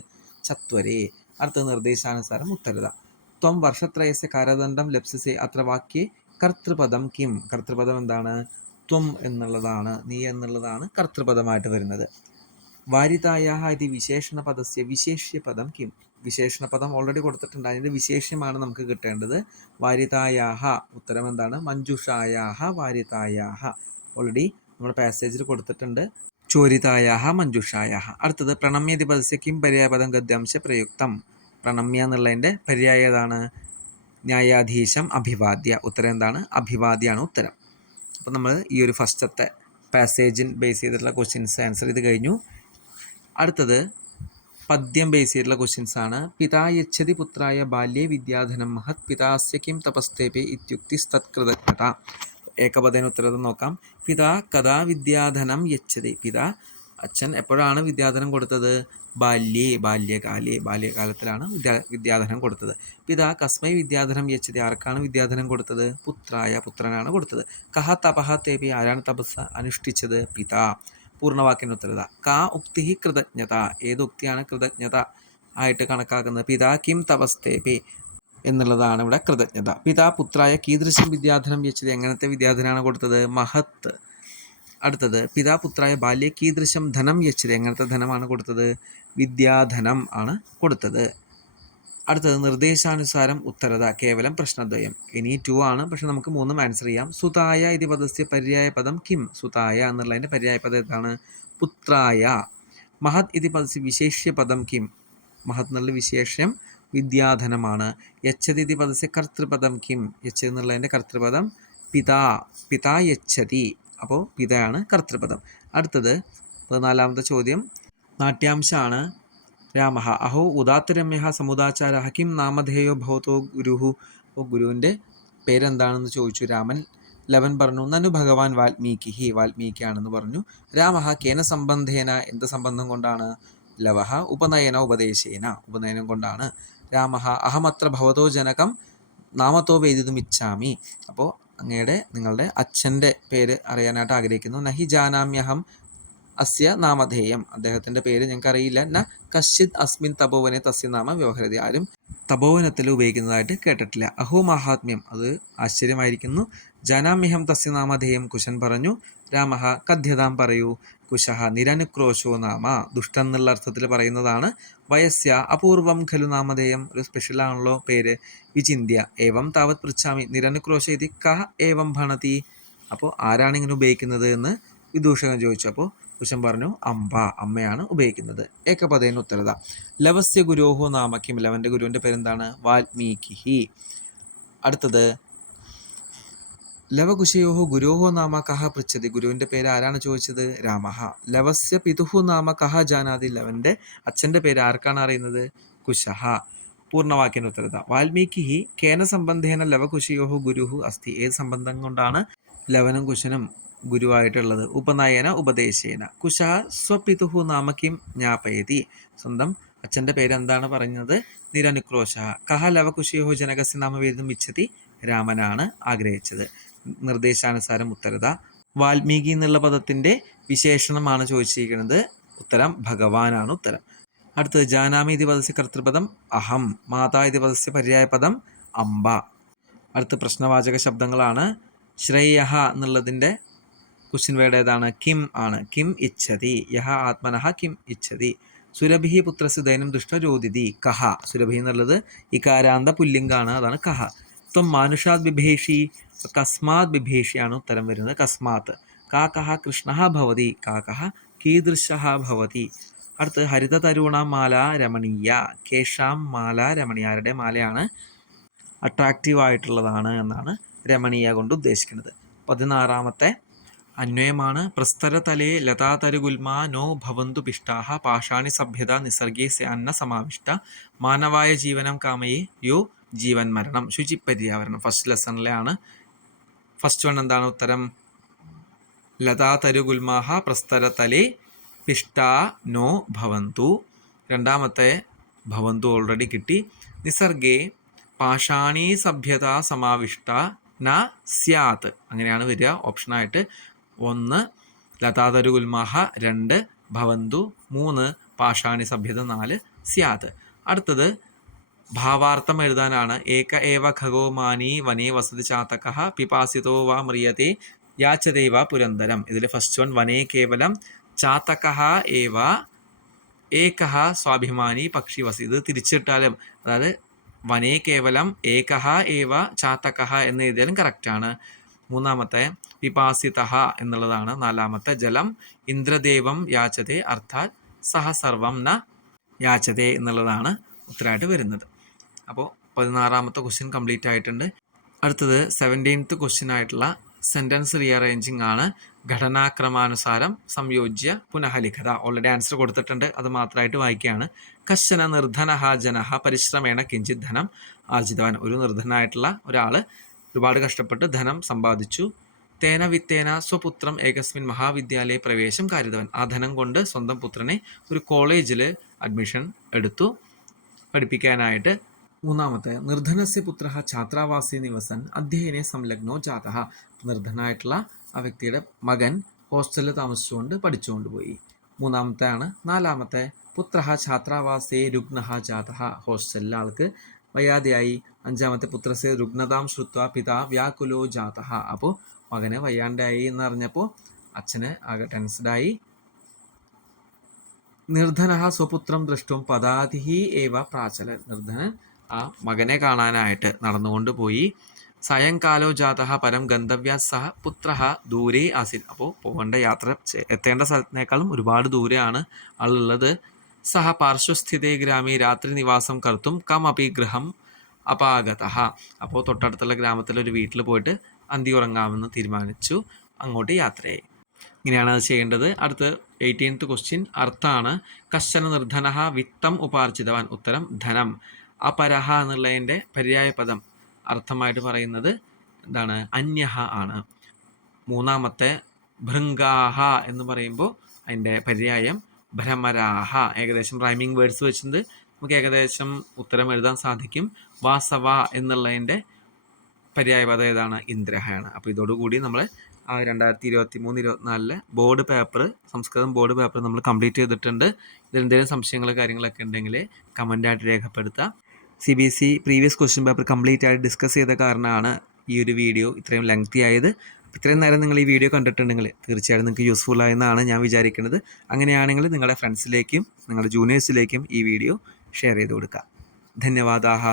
ചത്വരേ. അടുത്ത നിർദ്ദേശാനുസാരം ഉത്തരത. ത്വം വർഷത്രയസ്യ കാരാദണ്ഡം ലപ്സ്യസേ. അത്ര വാക്യേ കർത്തൃപദം കിം. കർത്തൃപദം എന്താണ്? ത്വം എന്നുള്ളതാണ്, നീ എന്നുള്ളതാണ് കർത്തൃപദമായിട്ട് വരുന്നത്. വാരിതായാഹ ഇത് വിശേഷണപദസ്യ വിശേഷ്യപദം കിം. വിശേഷണപദം ഓൾറെഡി കൊടുത്തിട്ടുണ്ട്, അതിൻ്റെ വിശേഷ്യമാണ് നമുക്ക് കിട്ടേണ്ടത്. വാരിതായാഹ ഉത്തരം എന്താണ്? മഞ്ജുഷായാഹ വാരിതായാഹ. ഓൾറെഡി നമ്മുടെ പാസേജിൽ കൊടുത്തിട്ടുണ്ട്. ചോരിതായാഹ മഞ്ജുഷായാഹ. അടുത്തത് പ്രണമ്യതി പദസ്യ കിം പര്യായപദം ഗദ്യാംശ പ്രയുക്തം. പ്രണമ്യ എന്നുള്ളതിൻ്റെ പര്യായം ഏതാണ്? ന്യായാധീശം അഭിവാദ്യ. ഉത്തരം എന്താണ്? അഭിവാദ്യാണ് ഉത്തരം. അപ്പോൾ നമ്മൾ ഈ ഒരു ഫസ്റ്റത്തെ പാസേജിൻ ബേസ് ചെയ്തിട്ടുള്ള ക്വസ്റ്റ്യൻസ് ആൻസർ ചെയ്ത് കഴിഞ്ഞു. അടുത്തത് പദ്യം ബേസ് ചെയ്തിട്ടുള്ള ക്വസ്റ്റ്യൻസ് ആണ്. പിതാ യച്ഛതി പുത്രായ ബാല്യേ വിദ്യാധനം മഹത് പിതാസ്യ കിം തപസ്തേപേ ഇത്യുക്തി തത്കൃതജ്ഞത. ഏകപദേന ഉത്തരം നോക്കാം. പിതാ കഥാ വിദ്യാധനം യച്ഛതി. പിതാ അച്ഛൻ എപ്പോഴാണ് വിദ്യാധനം കൊടുത്തത്? ബാല്യേ, ബാല്യകാലേ, ബാല്യകാലത്തിലാണ് വിദ്യാധനം കൊടുത്തത്. പിതാ കസ്മൈ വിദ്യാധനം യച്ഛതി. ആർക്കാണ് വിദ്യാധനം കൊടുത്തത്? പുത്രായ, പുത്രനാണ് കൊടുത്തത്. കഹ തപഹ തേപി. ആരാണ് തപസ് അനുഷ്ഠിച്ചത്? പിതാ. പൂർണ്ണവാക്യന് ഉത്തരത. കാ ഉക്തി കൃതജ്ഞത. ഏത് ഉക്തിയാണ് കൃതജ്ഞത ആയിട്ട് കണക്കാക്കുന്നത്? പിതാ കിം തപസ്തേപി എന്നുള്ളതാണ് ഇവിടെ കൃതജ്ഞത. പിതാ പുത്രായ കീദൃശം വിദ്യാധനം യച്ഛതി. എങ്ങനത്തെ വിദ്യാധനമാണ് കൊടുത്തത്? മഹത്ത്. അടുത്തത് പിതാപുത്രായ ബാല്യ കീദൃശം ധനം യച്ഛതി. എങ്ങനത്തെ ധനമാണ് കൊടുത്തത്? വിദ്യാധനം ആണ് കൊടുത്തത്. അടുത്തത് നിർദ്ദേശാനുസാരം ഉത്തരത കേവലം പ്രശ്നദ്വയം. ഇനി 2 ആണ്, പക്ഷെ നമുക്ക് 3 ആൻസർ ചെയ്യാം. സുതായ ഇതി പദസ്യ പര്യായ പദം കിം? സുതായ എന്നുള്ളതിൻ്റെ പര്യായ പദം ഏതാണ്? പുത്രായ. മഹത് ഇതി പദസ്യ വിശേഷ്യ പദം കിം? മഹത് എന്നുള്ള വിശേഷ്യം വിദ്യാധനമാണ്. യച്ഛതി ഇതി പദസ്യ കർത്തൃപദം കിം? യച്ഛതി എന്നുള്ളതിൻ്റെ കർത്തൃപദം പിതാ. പിതാ യച്ഛതി. അപ്പോൾ പിതയാണ് കർത്തൃപദം. അടുത്തത് 14ാമത്തെ ചോദ്യം നാട്യാംശമാണ്. രാമ അഹോ ഉദാത്തരമ്യ സമുദാചാര കിം നാമധേയോ ഭവതോ ഗുരു. അപ്പോൾ ഗുരുവിൻ്റെ പേരെന്താണെന്ന് ചോദിച്ചു രാമൻ. ലവൻ പറഞ്ഞു നനു ഭഗവാൻ വാൽമീകി. വാൽമീകിയാണെന്ന് പറഞ്ഞു. രാമ കേന സംബന്ധേന, എന്ത് സംബന്ധം കൊണ്ടാണ്? ലവ ഉപനയന ഉപദേശേന, ഉപനയനം കൊണ്ടാണ്. രാമ അഹമത്ര ഭവതോ ജനകം നാമത്തോ വേദിതുമിച്ഛാമി. അപ്പോൾ നിങ്ങളുടെ അച്ഛൻ്റെ പേര് അറിയാനായിട്ട് ആഗ്രഹിക്കുന്നു. നഹി ജാനാമ്യഹം അസ്യ നാമധേയം. അദ്ദേഹത്തിൻ്റെ പേര് ഞങ്ങൾക്കറിയില്ല. ന കശ്ചിത് അസ്മിൻ തപോവനെ തസ്യ നാമ വ്യവഹരതി. ആരും തപോവനത്തിൽ ഉപയോഗിക്കുന്നതായിട്ട് കേട്ടിട്ടില്ല. അഹോ മഹാത്മ്യം, അത് ആശ്ചര്യമായിരിക്കുന്നു. ജാനാമ്യഹം തസ്യ നാമധേയം. കുശൻ പറഞ്ഞു. രാമ കഥ്യതാം പറയൂ. കുശഃ നിരനുക്രോശോ നാമ, ദുഷ്ടൻ എന്നുള്ള അർത്ഥത്തിൽ പറയുന്നതാണ്. വയസ്യ അപൂർവം ഖലു നാമധേയം, ഒരു സ്പെഷ്യലാണല്ലോ പേര്. വിചിന്യ ഏവം താവത് പൃച്ഛാമി നിരനുക്രോശ ഇതി കഹ ഏവം ഭണതി. അപ്പോൾ ആരാണ് ഇങ്ങനെ ഉപയോഗിക്കുന്നത് എന്ന് വിദൂഷകൻ ചോദിച്ചു. അപ്പോൾ കുശൻ പറഞ്ഞു അംബ, അമ്മയാണ് ഉപയോഗിക്കുന്നത്. ഏകപദേന ഉത്തരത. ലവസ്യ ഗുരോഹോ നാമ കിം? ലവൻ്റെ ഗുരുവിൻ്റെ പേരെന്താണ്? വാൽമീകി. അടുത്തത് ലവകുശയോഹോ ഗുരോഹോ നാമ കഹ പൃച്ഛതി. ഗുരുവിൻ്റെ പേര് ആരാണ് ചോദിച്ചത്? രാമ. ലവസ്യ പിതുഹു നാമ കഹ ജാനാതി. ലവൻ്റെ അച്ഛൻ്റെ പേര് ആർക്കാണ് അറിയുന്നത്? കുശഃ. പൂർണ്ണവാക്യൻ്റെ ഉത്തരത. വാൽമീകി കേന സംബന്ധേന ലവകുശയോഹോ ഗുരുഹു അസ്തി. ഏത് സംബന്ധം കൊണ്ടാണ് ലവനും കുശനും ഗുരുവായിട്ടുള്ളത്? ഉപനയന ഉപദേശേന. കുശഃ സ്വപിതുഹു നാമ കിം ജ്ഞാപയതി. സ്വന്തം അച്ഛൻ്റെ പേര് എന്താണ് പറയുന്നത്? നിരനുക്രോശ. കഹ ലവകുശയോഹോ ജനകസ്യ നാമ വേദിതും ഇച്ഛതി. രാമനാണ് ആഗ്രഹിച്ചത്. നിർദ്ദേശാനുസാരം ഉത്തരത. വാൽമീകി എന്നുള്ള പദത്തിൻ്റെ വിശേഷണമാണ് ചോദിച്ചിരിക്കുന്നത്. ഉത്തരം ഭഗവാനാണ് ഉത്തരം. അടുത്തത് ജാനാമി ഇതി പദസ്യ കർത്തൃപദം അഹം. മാതാ ഇതി പദസ്യ പര്യായ പദം അംബ. അടുത്ത പ്രശ്നവാചക ശബ്ദങ്ങളാണ്. ശ്രേയഃ എന്നുള്ളതിൻ്റെ ക്വസ്റ്റ്യൻ വേർഡ് ഏതാണ്? കിം ആണ്. കിം ഇച്ഛതി. യഹ ആത്മനഃ കിം ഇച്ഛതി. സുരഭി പുത്രസ്യ ദൈനം ദുഷ്ട രോദിതി. കഹ. സുരഭി എന്നുള്ളത് ഇകാരാന്ത പുല്ലിംഗാണ്, അതാണ് കഹ. ത്വം മാനുഷാത് ബിഭേഷി. കസ്മാത് ബിഭേഷിയാണ് ഉത്തരം വരുന്നത്. കസ്മാത്. കാകഃ കൃഷ്ണഃ ഭവതി. കാകഃ കീദൃശഃ ഭവതി. അടുത്ത് ഹരിതതരുണ മാല രമണീയ. കേശാം മാല രമണീയ. ആരുടെ മാലയാണ്? അട്രാക്റ്റീവ് ആയിട്ടുള്ളതാണ് എന്നാണ് രമണീയ കൊണ്ട് ഉദ്ദേശിക്കുന്നത്. 16ാമത്തെ അന്വയമാണ്. പ്രസ്തരതലേ ലതാതരുഗുൽമാ നോ ഭവന്തു പിഷ്ടാഹ പാഷാണി സഭ്യത നിസർഗേ സ്യാന്ന സമാവിഷ്ട മാനവായ ജീവനം കാമയേ യോ ജീവൻ മരണം ശുചിപര്യാവരണം. ഫസ്റ്റ് ലെസണിലെയാണ്. ഫസ്റ്റ് വൺ എന്താണ് ഉത്തരം? ലതാതരുഗുൽമാഹ പ്രസ്തരതലേ പിഷ്ടാ നോ ഭവന്തു. രണ്ടാമത്തെ ഭവന്തു ഓൾറെഡി കിട്ടി. നിസർഗേ പാഷാണി സഭ്യത സമാവിഷ്ട ന സ്യാത്. അങ്ങനെയാണ് വരിക ഓപ്ഷനായിട്ട്. 1 ലതാതരുഗുൽമാഹ, 2 ഭവന്തു, 3 പാഷാണി സഭ്യത, 4 സ്യാത്. അടുത്തത് ഭാവാർത്ഥം എഴുതാനാണ്. ഏക ഏവ ഖഗോ മാനി വനേ വസതി ചാതകഃ പിപാസിതോ വാ മ്രിയത്തെ യാചതൈവ പുരന്തരം. ഇതിൽ ഫസ്റ്റ് വൺ വനേ കേവലം ചാതകഃ ഏവ ഏകഃ സ്വാഭിമാനി പക്ഷി വസതി. ഇത് തിരിച്ചിട്ടാലും, അതായത് വനേ കേവലം ഏകഃ ഏവ ചാതകഃ എന്ന് എഴുതിയാലും കറക്റ്റാണ്. മൂന്നാമത്തെ പിപാസിതഃ എന്നുള്ളതാണ്. നാലാമത്തെ ജലം ഇന്ദ്രദേവം യാചതേ അർത്ഥാത് സഹ സർവം ന യാചതേ എന്നുള്ളതാണ് ഉത്തരമായിട്ട് വരുന്നത്. അപ്പോൾ 16ാമത്തെ ക്വസ്റ്റ്യൻ കംപ്ലീറ്റ് ആയിട്ടുണ്ട്. അടുത്തത് 17th ക്വസ്റ്റ്യൻ ആയിട്ടുള്ള സെൻറ്റൻസ് റീഅറേഞ്ചിങ് ആണ്. ഘടനാക്രമാനുസാരം സംയോജ്യ പുനഃലിഖിത. ഓൾറെഡി ആൻസർ കൊടുത്തിട്ടുണ്ട്, അത് മാത്രമായിട്ട് വായിക്കുകയാണ്. കശ്ചന നിർധനഃ ജനഃ പരിശ്രമേണ കിഞ്ചിത് ധനം ആർജിതവാൻ. ഒരു നിർധനായിട്ടുള്ള ഒരാൾ ഒരുപാട് കഷ്ടപ്പെട്ട് ധനം സമ്പാദിച്ചു. തേന വിത്തേന സ്വപുത്രം ഏകസ്മിൻ മഹാവിദ്യാലയ പ്രവേശം കാരിതവൻ. ആ ധനം കൊണ്ട് സ്വന്തം പുത്രനെ ഒരു കോളേജിൽ അഡ്മിഷൻ എടുത്തു പഠിപ്പിക്കാനായിട്ട്. മൂന്നാമത്തെ നിർധനസ്യ പുത്ര ഛാത്രാവാസി നിവസൻ അധ്യയനെ സംലഗ്നോ ജാതഃ. നിർധനായിട്ടുള്ള ആ വ്യക്തിയുടെ മകൻ ഹോസ്റ്റലിൽ താമസിച്ചുകൊണ്ട് പഠിച്ചുകൊണ്ട് പോയി. മൂന്നാമത്തെ ആണ്. നാലാമത്തെ പുത്ര ഛാത്രാവാസേ രുഗ്നഃ ജാതഃ. ഹോസ്റ്റലിലെ ആൾക്ക് വയ്യാതെയായി. അഞ്ചാമത്തെ പുത്രസ്യ രുഗ്നതാം ശ്രുത്വ പിതാ വ്യാകുലോ ജാതഃ. അപ്പോൾ മകന് വയ്യാണ്ടായി എന്നറിഞ്ഞപ്പോൾ അച്ഛന് ആകെ ടെൻസ്ഡായി. നിർധനഃ സ്വപുത്രം ദൃഷ്ടും പദാതിഹി ഏവ പ്രാചലൻ. നിർധനൻ ആ മകനെ കാണാനായിട്ട് നടന്നുകൊണ്ട് പോയി. സായങ്കാലോ ജാതഃ പരം ഗന്തവ്യാ സഹ പുത്രഃ ദൂരേ ആസീത്. അപ്പോൾ പോകേണ്ട യാത്ര എത്തേണ്ട സ്ഥലത്തിനേക്കാളും ഒരുപാട് ദൂരെയാണ് ആളുള്ളത്. സഹ പാർശ്വസ്ഥിതേ ഗ്രാമേ രാത്രി നിവാസം കർത്തും കമപി ഗൃഹം അപാഗതഃ. അപ്പോൾ തൊട്ടടുത്തുള്ള ഗ്രാമത്തിലെ ഒരു വീട്ടിൽ പോയിട്ട് അന്തി ഉറങ്ങാമെന്ന് തീരുമാനിച്ചു. അങ്ങോട്ട് യാത്രയായി. ഇങ്ങനെയാണ് അത് ചെയ്യേണ്ടത്. അടുത്ത് 18th ക്വസ്റ്റ്യൻ അർത്ഥാണ്. കശ്ചന നിർധനഃ വിത്തം ഉപാർജിതവാൻ. ഉത്തരം ധനം. അപരഹ എന്നുള്ളതിൻ്റെ പര്യായ പദം അർത്ഥമായിട്ട് പറയുന്നത് എന്താണ്? അന്യഹ ആണ്. മൂന്നാമത്തെ ഭൃംഗാഹ എന്ന് പറയുമ്പോൾ അതിൻ്റെ പര്യായം ഭ്രമരാഹ. ഏകദേശം റൈമിങ് വേർഡ്സ് വെച്ചിട്ട് നമുക്ക് ഏകദേശം ഉത്തരം എഴുതാൻ സാധിക്കും. വാസവ എന്നുള്ളതിൻ്റെ പര്യായപദം ഏതാണ്? ഇന്ദ്രഹയാണ്. അപ്പോൾ ഇതോടുകൂടി നമ്മൾ 2023-24 ബോർഡ് പേപ്പർ, സംസ്കൃതം ബോർഡ് പേപ്പർ നമ്മൾ കംപ്ലീറ്റ് ചെയ്തിട്ടുണ്ട്. ഇതിലെന്തെങ്കിലും സംശയങ്ങൾ കാര്യങ്ങളൊക്കെ ഉണ്ടെങ്കിൽ കമൻ്റായിട്ട് രേഖപ്പെടുത്തുക. CBSE previous question paper complete ആയിട്ട് ഡിസ്കസ് ചെയ്ത കാരണമാണ് ഈ ഒരു വീഡിയോ ഇത്രയും ലെങ്തി ആയത്. ഇത്രയും നേരം നിങ്ങൾ ഈ വീഡിയോ കണ്ടിട്ടുണ്ടെങ്കിൽ തീർച്ചയായിട്ടും നിങ്ങൾക്ക് യൂസ്ഫുൾ ആയെന്നാണ് ഞാൻ വിചാരിക്കുന്നത്. അങ്ങനെയാണെങ്കിൽ നിങ്ങളുടെ ഫ്രണ്ട്സിലേക്കും നിങ്ങളുടെ ജൂനിയേഴ്സിലേക്കും ഈ വീഡിയോ ഷെയർ ചെയ്ത് കൊടുക്കുക. ധന്യവാദാഹ.